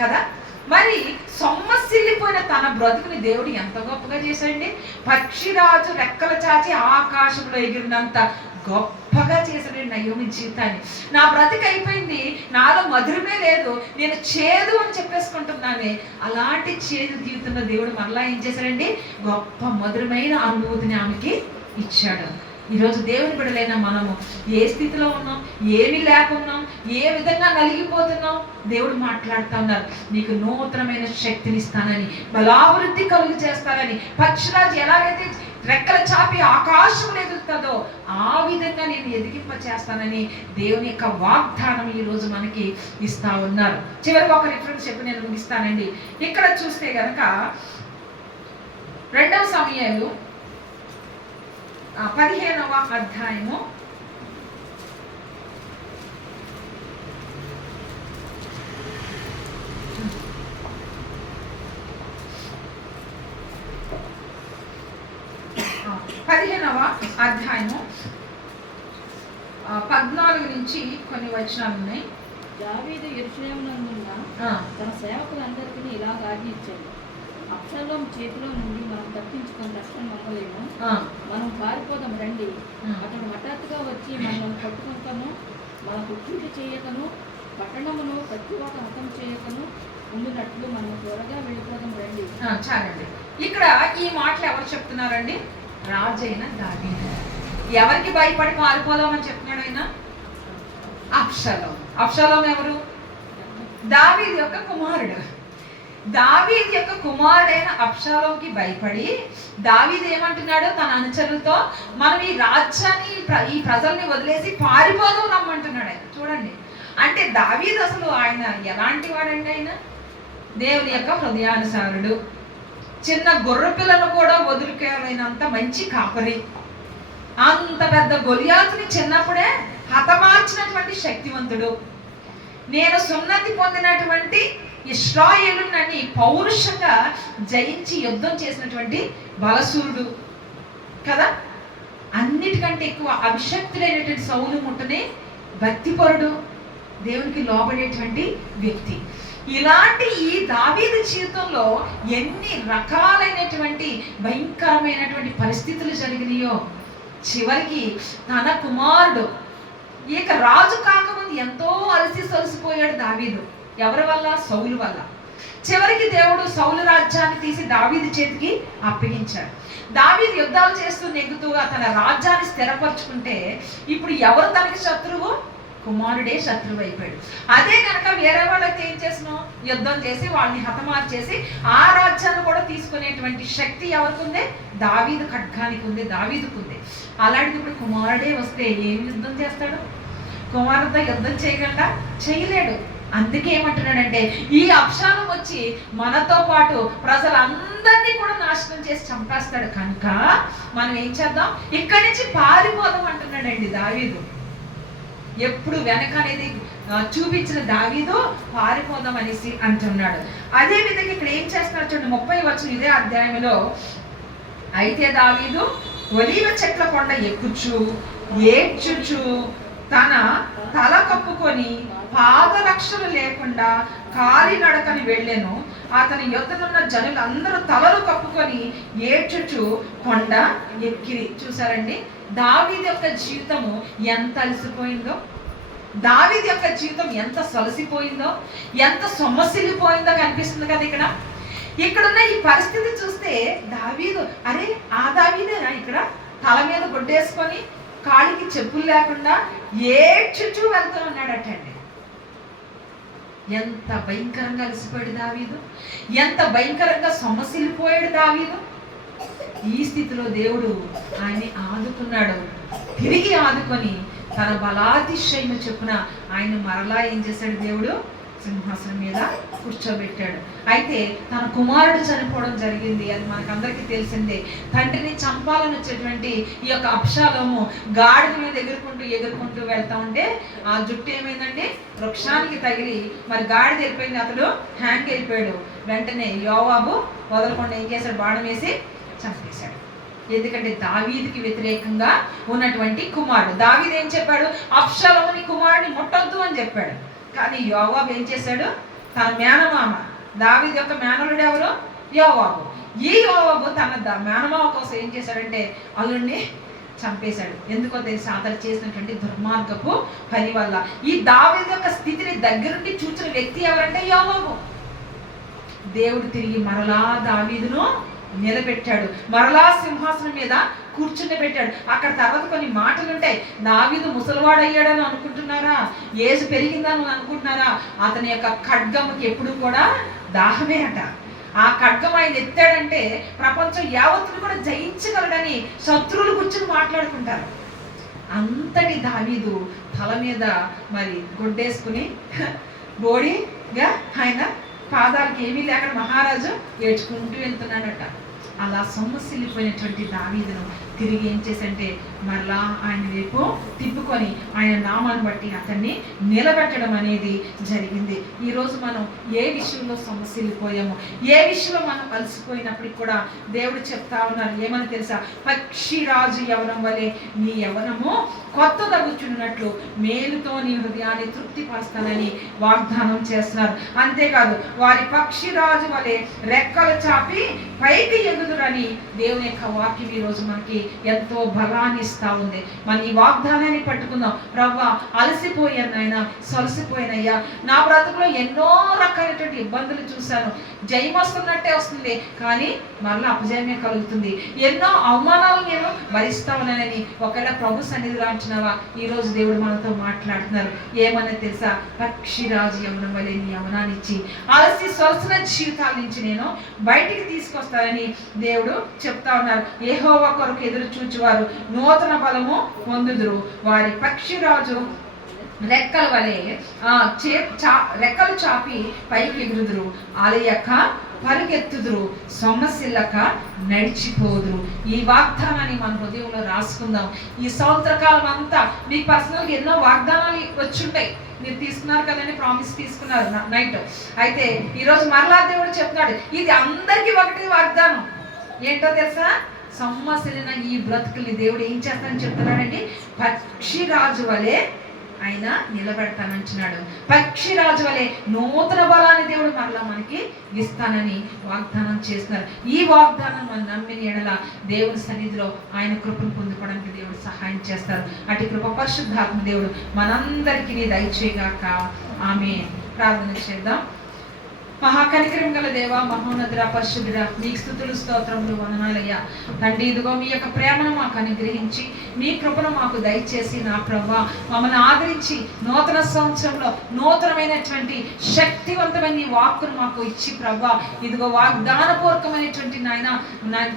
కదా. మరి సొమ్మసిల్లిపోయిన తన బ్రతుకుని దేవుడు ఎంత గొప్పగా చేశాడండి. పక్షిరాజు రెక్కల చాచి ఆకాశంలో ఎగిరినంత గొప్పగా చేశాడు నయోమి జీవితాన్ని. నా బ్రతికి అయిపోయింది, నాలో మధురమే లేదు, నేను చేదు అని చెప్పేసుకుంటున్నానే, అలాంటి చేదు జీవితంలో దేవుడు మరలా ఏం చేశాడండి? గొప్ప మధురమైన అనుభూతిని ఆమెకి ఇచ్చాడు. ఈరోజు దేవుని బిడ్డలైన మనము ఏ స్థితిలో ఉన్నాం, ఏమి లేకున్నాం, ఏ విధంగా నలిగిపోతున్నాం, దేవుడు మాట్లాడుతూ ఉన్నారు. నీకు నూతనమైన శక్తిని ఇస్తానని, బలాభివృద్ధి కలుగు చేస్తానని. పక్షిరాజు ఎలాగైతే రెక్కల చాపి ఆకాశం ఎదుగుతుందో ఆ విధంగా నేను ఎదిగింప చేస్తానని దేవుని యొక్క వాగ్దానం ఈ రోజు మనకి ఇస్తా ఉన్నారు. చివరికి ఒక రిఫరెన్స్ చెప్పి నేను ముగిస్తానండి. ఇక్కడ చూస్తే గనక 2వ సమూయేలు 15వ అధ్యాయము 15వ అధ్యాయము 14 నుంచి కొన్ని వచనాలు ఉన్నాయి. దావీదు యెరూషలేమునందున్న తన సేవకులందరికీ ఇలాగ ఆజ్ఞించాడు. అబ్షాలోము చేతిలో నుండి మనం తప్పించుకొని రక్షణ నమ్మలేము. మనం పారిపోదాం రండి. అతడు హఠాత్తుగా వచ్చి మనం పట్టుకుంటాను, మనకు కీడు చేయకను, పట్టణమును ప్రతి ఒక్క హతం చేయకను ఉండినట్లు మనం త్వరగా వెళ్ళిపోదాం రండి. చాలండి. ఇక్కడ ఈ మాటలు ఎవరు చెప్తున్నారండి? రాజైన దావీదు. ఎవరికి భయపడి పారిపోదామని చెప్తున్నాడు ఆయన? అబ్షాలోము. అబ్షాలోము ఎవరు? దావీదు యొక్క కుమారుడు. దావీదు యొక్క కుమారుడైన అబ్షాలోముకి భయపడి దావీదు ఏమంటున్నాడు తన అనుచరులతో? మనం ఈ రాజ్యాన్ని, ఈ ప్రజల్ని వదిలేసి పారిపోదాం రమ్మంటున్నాడు ఆయన. చూడండి, అంటే దావీదు అసలు ఆయన ఎలాంటి వాడండి? ఆయన దేవుని యొక్క హృదయానుసారుడు. చిన్న గొర్రె పిల్లను కూడా వదులుకోలేనంత మంచి కాపరి. అంత పెద్ద గొలియాతుని చిన్నప్పుడే హతమార్చినటువంటి శక్తివంతుడు. నేను సున్నతి పొందినటువంటి ఇశ్రాయేలునని పౌరుషంగా జయించి యుద్ధం చేసినటువంటి బలసూరుడు కదా. అన్నిటికంటే ఎక్కువ అభిషక్తులైనటువంటి సౌలు ముట్టనే భక్తిపరుడు, దేవునికి లోబడేటువంటి వ్యక్తి. ఇలాంటి ఈ దావీదు జీవితంలో ఎన్ని రకాలైనటువంటి భయంకరమైనటువంటి పరిస్థితులు జరిగినాయో, చివరికి తన కుమారుడు ఇక రాజు కాకముందు ఎంతో అలసి సొలసిపోయాడు దావీదు. ఎవరి వల్ల? సౌలు వల్ల. చివరికి దేవుడు సౌలు రాజ్యాన్ని తీసి దావీదు చేతికి అప్పగించాడు. దావీదు యుద్ధాలు చేస్తూ నెగ్గుతూ తన రాజ్యాన్ని స్థిరపరచుకుంటే ఇప్పుడు ఎవరు తనకి శత్రువు? కుమారుడే శత్రువు అయిపోయాడు. అదే కనుక వేరే వాళ్ళకి ఏం చేసినాం? యుద్ధం చేసి వాళ్ళని హతమార్చేసి ఆ రాజ్యాన్ని కూడా తీసుకునేటువంటి శక్తి ఎవరికి ఉంది? దావీదు ఖడ్గానికి ఉంది, దావీదుకు ఉంది. అలాంటిది ఇప్పుడు కుమారుడే వస్తే ఏం యుద్ధం చేస్తాడు? కుమారుడితో యుద్ధం చేయగలడా? చేయలేడు. అందుకే ఏమంటున్నాడంటే, ఈ అబ్షాలోం వచ్చి మనతో పాటు ప్రజలందరినీ కూడా నాశనం చేసి చంపేస్తాడు కనుక మనం ఏం చేద్దాం? ఇక్కడి నుంచి పారిపోదాం అంటున్నాడండి దావీదు. ఎప్పుడు వెనక అనేది చూపించిన దావీదు పారిపోదాం అనేసి అంటున్నాడు. అదే విధంగా ఇక్కడ ఏం చేస్తున్నాడు చూడండి, 30 వచనం ఇదే అధ్యాయంలో. అయితే దావీదు ఒలీవ చెట్ల కొండ ఎక్కుచు ఏడ్చుచు తన తల కప్పుకొని పాదరక్షలు లేకుండా కాలినడకని వెళ్ళెను. అతని యొద్దనున్న జనులందరూ తలలు కప్పుకొని ఏడ్చుచు కొండ ఎక్కిరి. చూసారండి దావీదు యొక్క జీవితము ఎంత అలసిపోయిందో, దావీదు యొక్క జీవితం ఎంత సొలసిపోయిందో, ఎంత సొమ్మసిల్లిపోయిందో కనిపిస్తుంది కదా ఇక్కడ. ఇక్కడున్న ఈ పరిస్థితి చూస్తే దావీదు, అరే ఆ దావీదేనా ఇక్కడ తల మీద గుడ్డేసుకొని కాలికి చెప్పులు లేకుండా ఏడ్చుచూ వెళ్తూ ఉన్నాడటండి. ఎంత భయంకరంగా అలసిపోయాడు దావీదు, ఎంత భయంకరంగా సొమ్మసిల్లిపోయాడు దావీదు. ఈ స్థితిలో దేవుడు ఆయన్ని ఆదుకున్నాడు. తిరిగి ఆదుకొని తన బలాతిశయము చొప్పున ఆయన మరలా ఏం చేశాడు? దేవుడు సింహాసనం మీద కూర్చోబెట్టాడు. అయితే తన కుమారుడు చనిపోవడం జరిగింది, అది మనకందరికీ తెలిసిందే. తండ్రిని చంపాలని వచ్చేటువంటి ఈ యొక్క అబ్షాలోము గాడిద మీద ఎగురుకుంటూ వెళ్తా ఉంటే ఆ జుట్టు ఏమైందండి? వృక్షానికి తగిలి మరి గాడిద వెళ్ళిపోయింది, అతడు హ్యాంగ్ అయిపోయాడు. వెంటనే యోవాబు వదలకుండా ఏం చేశాడు? బాణం వేసి చంపేశాడు. ఎందుకంటే దావీదుకి వ్యతిరేకంగా ఉన్నటువంటి కుమారుడు. దావీదు ఏం చెప్పాడు? అబ్షాలోముని కుమారుడిని ముట్టొద్దు అని చెప్పాడు. కానీ యోవాబు ఏం చేశాడు? తన మేనమామ, దావీదు యొక్క మేనలుడు ఎవరు? యోవాబు. ఈ యోవాబు తన మేనమామ కోసం ఏం చేశాడంటే అల్లుడిని చంపేశాడు. ఎందుకో తెలిసి అతను చేసినటువంటి దుర్మార్గపు పని వల్ల. ఈ దావీదు యొక్క స్థితిని దగ్గరుండి చూసిన వ్యక్తి ఎవరంటే యోవాబు. దేవుడు తిరిగి మరలా దావీదును నిలబెట్టాడు, మరలా సింహాసనం మీద కూర్చుని పెట్టాడు. అక్కడ తర్వాత కొన్ని మాటలు ఉంటాయి. దావీదు ముసలివాడయ్యాడని అనుకుంటున్నారా? ఏసు పెరిగిందని అనుకుంటున్నారా? అతని యొక్క ఖడ్గముకి ఎప్పుడు కూడా దాహమే అట. ఆ ఖడ్గం ఆయన ఎత్తాడంటే ప్రపంచం యావత్తును కూడా జయించగలడని శత్రువులు కూర్చుని మాట్లాడుకుంటారు. అంతటి దావీదు తల మీద మరి గుడ్డేసుకుని బోడిగా ఆయన పాదాలకి ఏమీ లేక మహారాజు ఏడ్చుకుంటూ వెళ్తున్నాడట. అలా సొమ్మసిల్లిపోయినటువంటి దావీదును తిరిగి ఏం చేసంటే మరలా ఆయన వైపు తిప్పుకొని ఆయన నామాన్ని బట్టి అతన్ని నిలబెట్టడం అనేది జరిగింది. ఈరోజు మనం ఏ విషయంలో సొమ్మసిల్లిపోయామో, ఏ విషయంలో మనం అలసిపోయినప్పటికి కూడా దేవుడు చెప్తా ఉన్నారు. ఏమని తెలుసా? పక్షిరాజు యవనం వలె నీ యవనము కొత్త తగ్గుచున్నట్లు మేలుతో నీ హృదయాన్ని తృప్తిపరుస్తానని వాగ్దానం చేస్తున్నారు. అంతేకాదు వారి పక్షిరాజు వలె రెక్కలు చాపి పైకి ఎగుదురని దేవుని యొక్క వాక్యం ఈరోజు మనకి ఎంతో బలాన్ని ఇస్తా ఉంది. మన ఈ వాగ్దానాన్ని పట్టుకుందాం. ప్రవ్వా అలసిపోయాను నాయన, సొలసిపోయినయ్యా, నా బ్రతుకులో ఎన్నో రకాలైనటువంటి ఇబ్బందులు చూశాను. జయం వస్తున్నట్టే వస్తుంది, కానీ మరలా అపజయమే కలుగుతుంది. ఎన్నో అవమానాలు నేను భరిస్తా ఉన్నానని ఒకవేళ ప్రభు సన్నిధిలో అంటున్నావా? ఈరోజు దేవుడు మనతో మాట్లాడుతున్నారు. ఏమన్నా తెలుసా? పక్షిరాజు యవనం వలె నీ యవనాన్ని ఇచ్చి అలసి సొలసిన జీవితాల నుంచి నేను బయటికి తీసుకొస్తానని దేవుడు చెప్తా ఉన్నారు. యెహోవా కొరకు ఎదురు చూచువారు నూతన బలము పొందుదురు. వారి పక్షిరాజు రెక్కల వలె రెక్కలు చాపి పైకి ఎగురుదురు, అలయక పరుగెత్తుదురు, సొమ్మసిల్లక నడిచిపోదురు. ఈ వాగ్దానాన్ని మన హృదయంలో రాసుకుందాం. ఈ సంవత్సరకాలం అంతా మీ పర్సనల్గా ఎన్నో వాగ్దానాలు వచ్చుంటాయి. మీరు తీసుకున్నారు కదండి, ప్రామిస్ తీసుకున్నారు నైట్. అయితే ఈరోజు మరలా దేవుడు చెప్తున్నాడు, ఇది అందరికీ ఒకటి వాగ్దానం. ఏంటో తెలుసా? సొమ్మసిల్లిన ఈ బ్రతుకుల్ని దేవుడు ఏం చేస్తానని చెప్తున్నాడండి? పక్షిరాజు వలె ఆయన నిలబెడతానంటున్నాడు. పక్షిరాజు వలె నూతన బలాన్ని దేవుడు మరలా మనకి ఇస్తానని వాగ్దానం చేస్తున్నారు. ఈ వాగ్దానం మనం నమ్మిన ఎడల దేవుని సన్నిధిలో ఆయన కృపను పొందుకోవడానికి దేవుడు సహాయం చేస్తారు. అటు కృప పరిశుద్ధాత్మ దేవుడు మనందరికీ దయచేయగాక. ఆమేన్. ప్రార్థన చేద్దాం. మహాకనికరం గల దేవ, మహోన్నతుడ, పరిశుద్ధుడ, మీకు స్తుతులు స్తోత్రములు వందనాలయ్యా. తండ్రి, ఇదిగో మీ యొక్క ప్రేమను మాకు అనుగ్రహించి మీ కృపను మాకు దయచేసి నా ప్రభువా మమ్మల్ని ఆదరించి నూతన సంవత్సరంలో నూతనమైనటువంటి శక్తివంతమైన ఈ వాక్కును మాకు ఇచ్చి ప్రభువా ఇదిగో వాగ్దానపూర్వకమైనటువంటి నాయన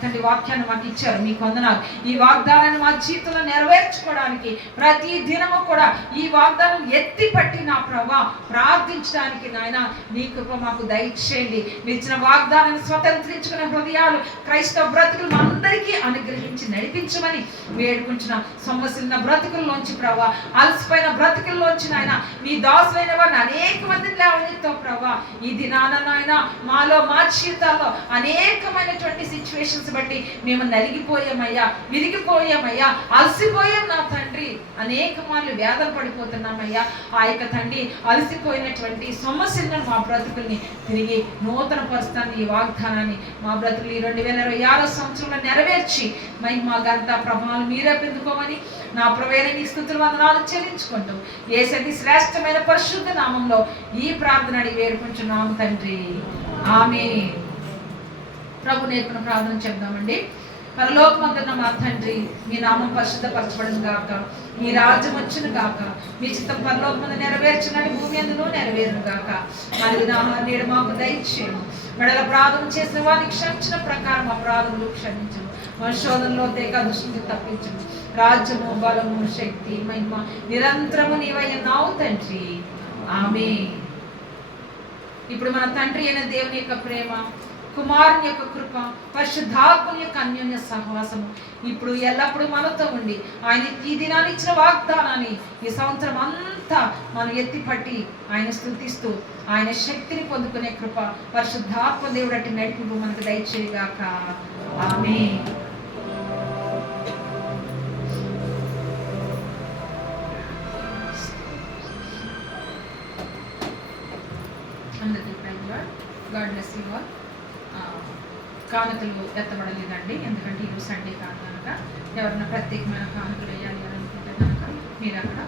తండ్రి వాక్యాన్ని మాకు ఇచ్చారు. మీకు వందనాలు. ఈ వాగ్దానాన్ని మా జీవితంలో నెరవేర్చుకోవడానికి ప్రతి దినము కూడా ఈ వాగ్దానం ఎత్తి పట్టి నా ప్రభువా ప్రార్థించడానికి నాయన నీ కృప మాకు దయచేయండి. మీరు ఇచ్చిన వాగ్దానాన్ని స్వతంత్రించుకునే హృదయాలు క్రైస్తవ బ్రతుకులు అందరికీ అనుగ్రహించి నడిపించమని వేడుకుంటున్న సొమ్మసిల్లిన బ్రతుకుల్లోంచి ప్రభా, అలసిపోయిన బ్రతుకుల్లోంచి నాయన మీ దాసులైన వారిని అనేక మందిని లేవనెత్తో ప్రభా. ఈ దినాన నాయన మాలో మా జీవితాల్లో అనేకమైనటువంటి సిచ్యువేషన్స్ బట్టి మేము నలిగిపోయామయ్యా, విరిగిపోయామయ్యా, అలసిపోయాం నా తండ్రి. అనేక మార్లు వేదన పడిపోతున్నామయ్యా. ఆ యొక్క తండ్రి అలసిపోయినటువంటి సొమ్మసిల్లిన మా బ్రతుకుల్ని తిరిగి నూతన పరుస్తాన్ని ఈ వాగ్దానాన్ని మా బ్రతుకులు 2026 సంవత్సరంలో నెరవేర్చి మా గంట ప్రభావాలు మీరే పొందుకోమని నా ప్రభువైన నీ స్తుతులు వందనాలు చెల్లించుకుంటూ యేసయ్య శ్రేష్టమైన పరిశుద్ధ నామంలో ఈ ప్రార్థన అడిగి వేడుకుంటున్నాము తండ్రి. ఆమేన్. ప్రభు నేర్పిన ప్రార్థన చెప్దామండి. పరలోకమందున్న మా తండ్రి, మీ నామం పరిశుద్ధపరచబడును గాక, మీ రాజ్యం వచ్చును గాక, మీ చిత్తం పరలోకమందు నెరవేర్చునని భూమి అందును నెరవేరును గాక. మరి నామాన్ని నేడు మాకు దయచేయము. మెడల అపరాధం చేసిన వారిని క్షమించిన ప్రకారం అపరాధములు క్షమించము. మన శోధనలో తేక దృష్టిని తప్పించము. రాజ్యము, బలము, శక్తి, మహిమ నిరంతరము నీవయ్యున్నావు తండ్రి. ఆమేన్. ఇప్పుడు మన తండ్రి అయిన దేవుని యొక్క ప్రేమ, కుమారుని యొక్క కృప, పరిశుద్ధాత్మని యొక్క అన్యోన్య సహవాసము ఇప్పుడు ఎల్లప్పుడూ మనతో ఉండి ఆయన ఈ దినాన్ని ఇచ్చిన వాగ్దానాన్ని ఈ సంవత్సరం అంతా మనం ఎత్తిపట్టి ఆయన స్తుతిస్తూ ఆయన శక్తిని పొందుకునే కృప పరిశుద్ధాత్మ దేవుడు అట్టి నడిపింపు మనకు దయచేయగాక. ఆమేన్. అందరికీ praise Lord. God bless you all. కానుకలు ఎత్తబడలేదండి, ఎందుకంటే ఈరోజు సండే కాదు కనుక. ఎవరైనా ప్రత్యేకమైన కానుకలు వేయాలి అని అనుకుంటే కనుక మీరు అక్కడ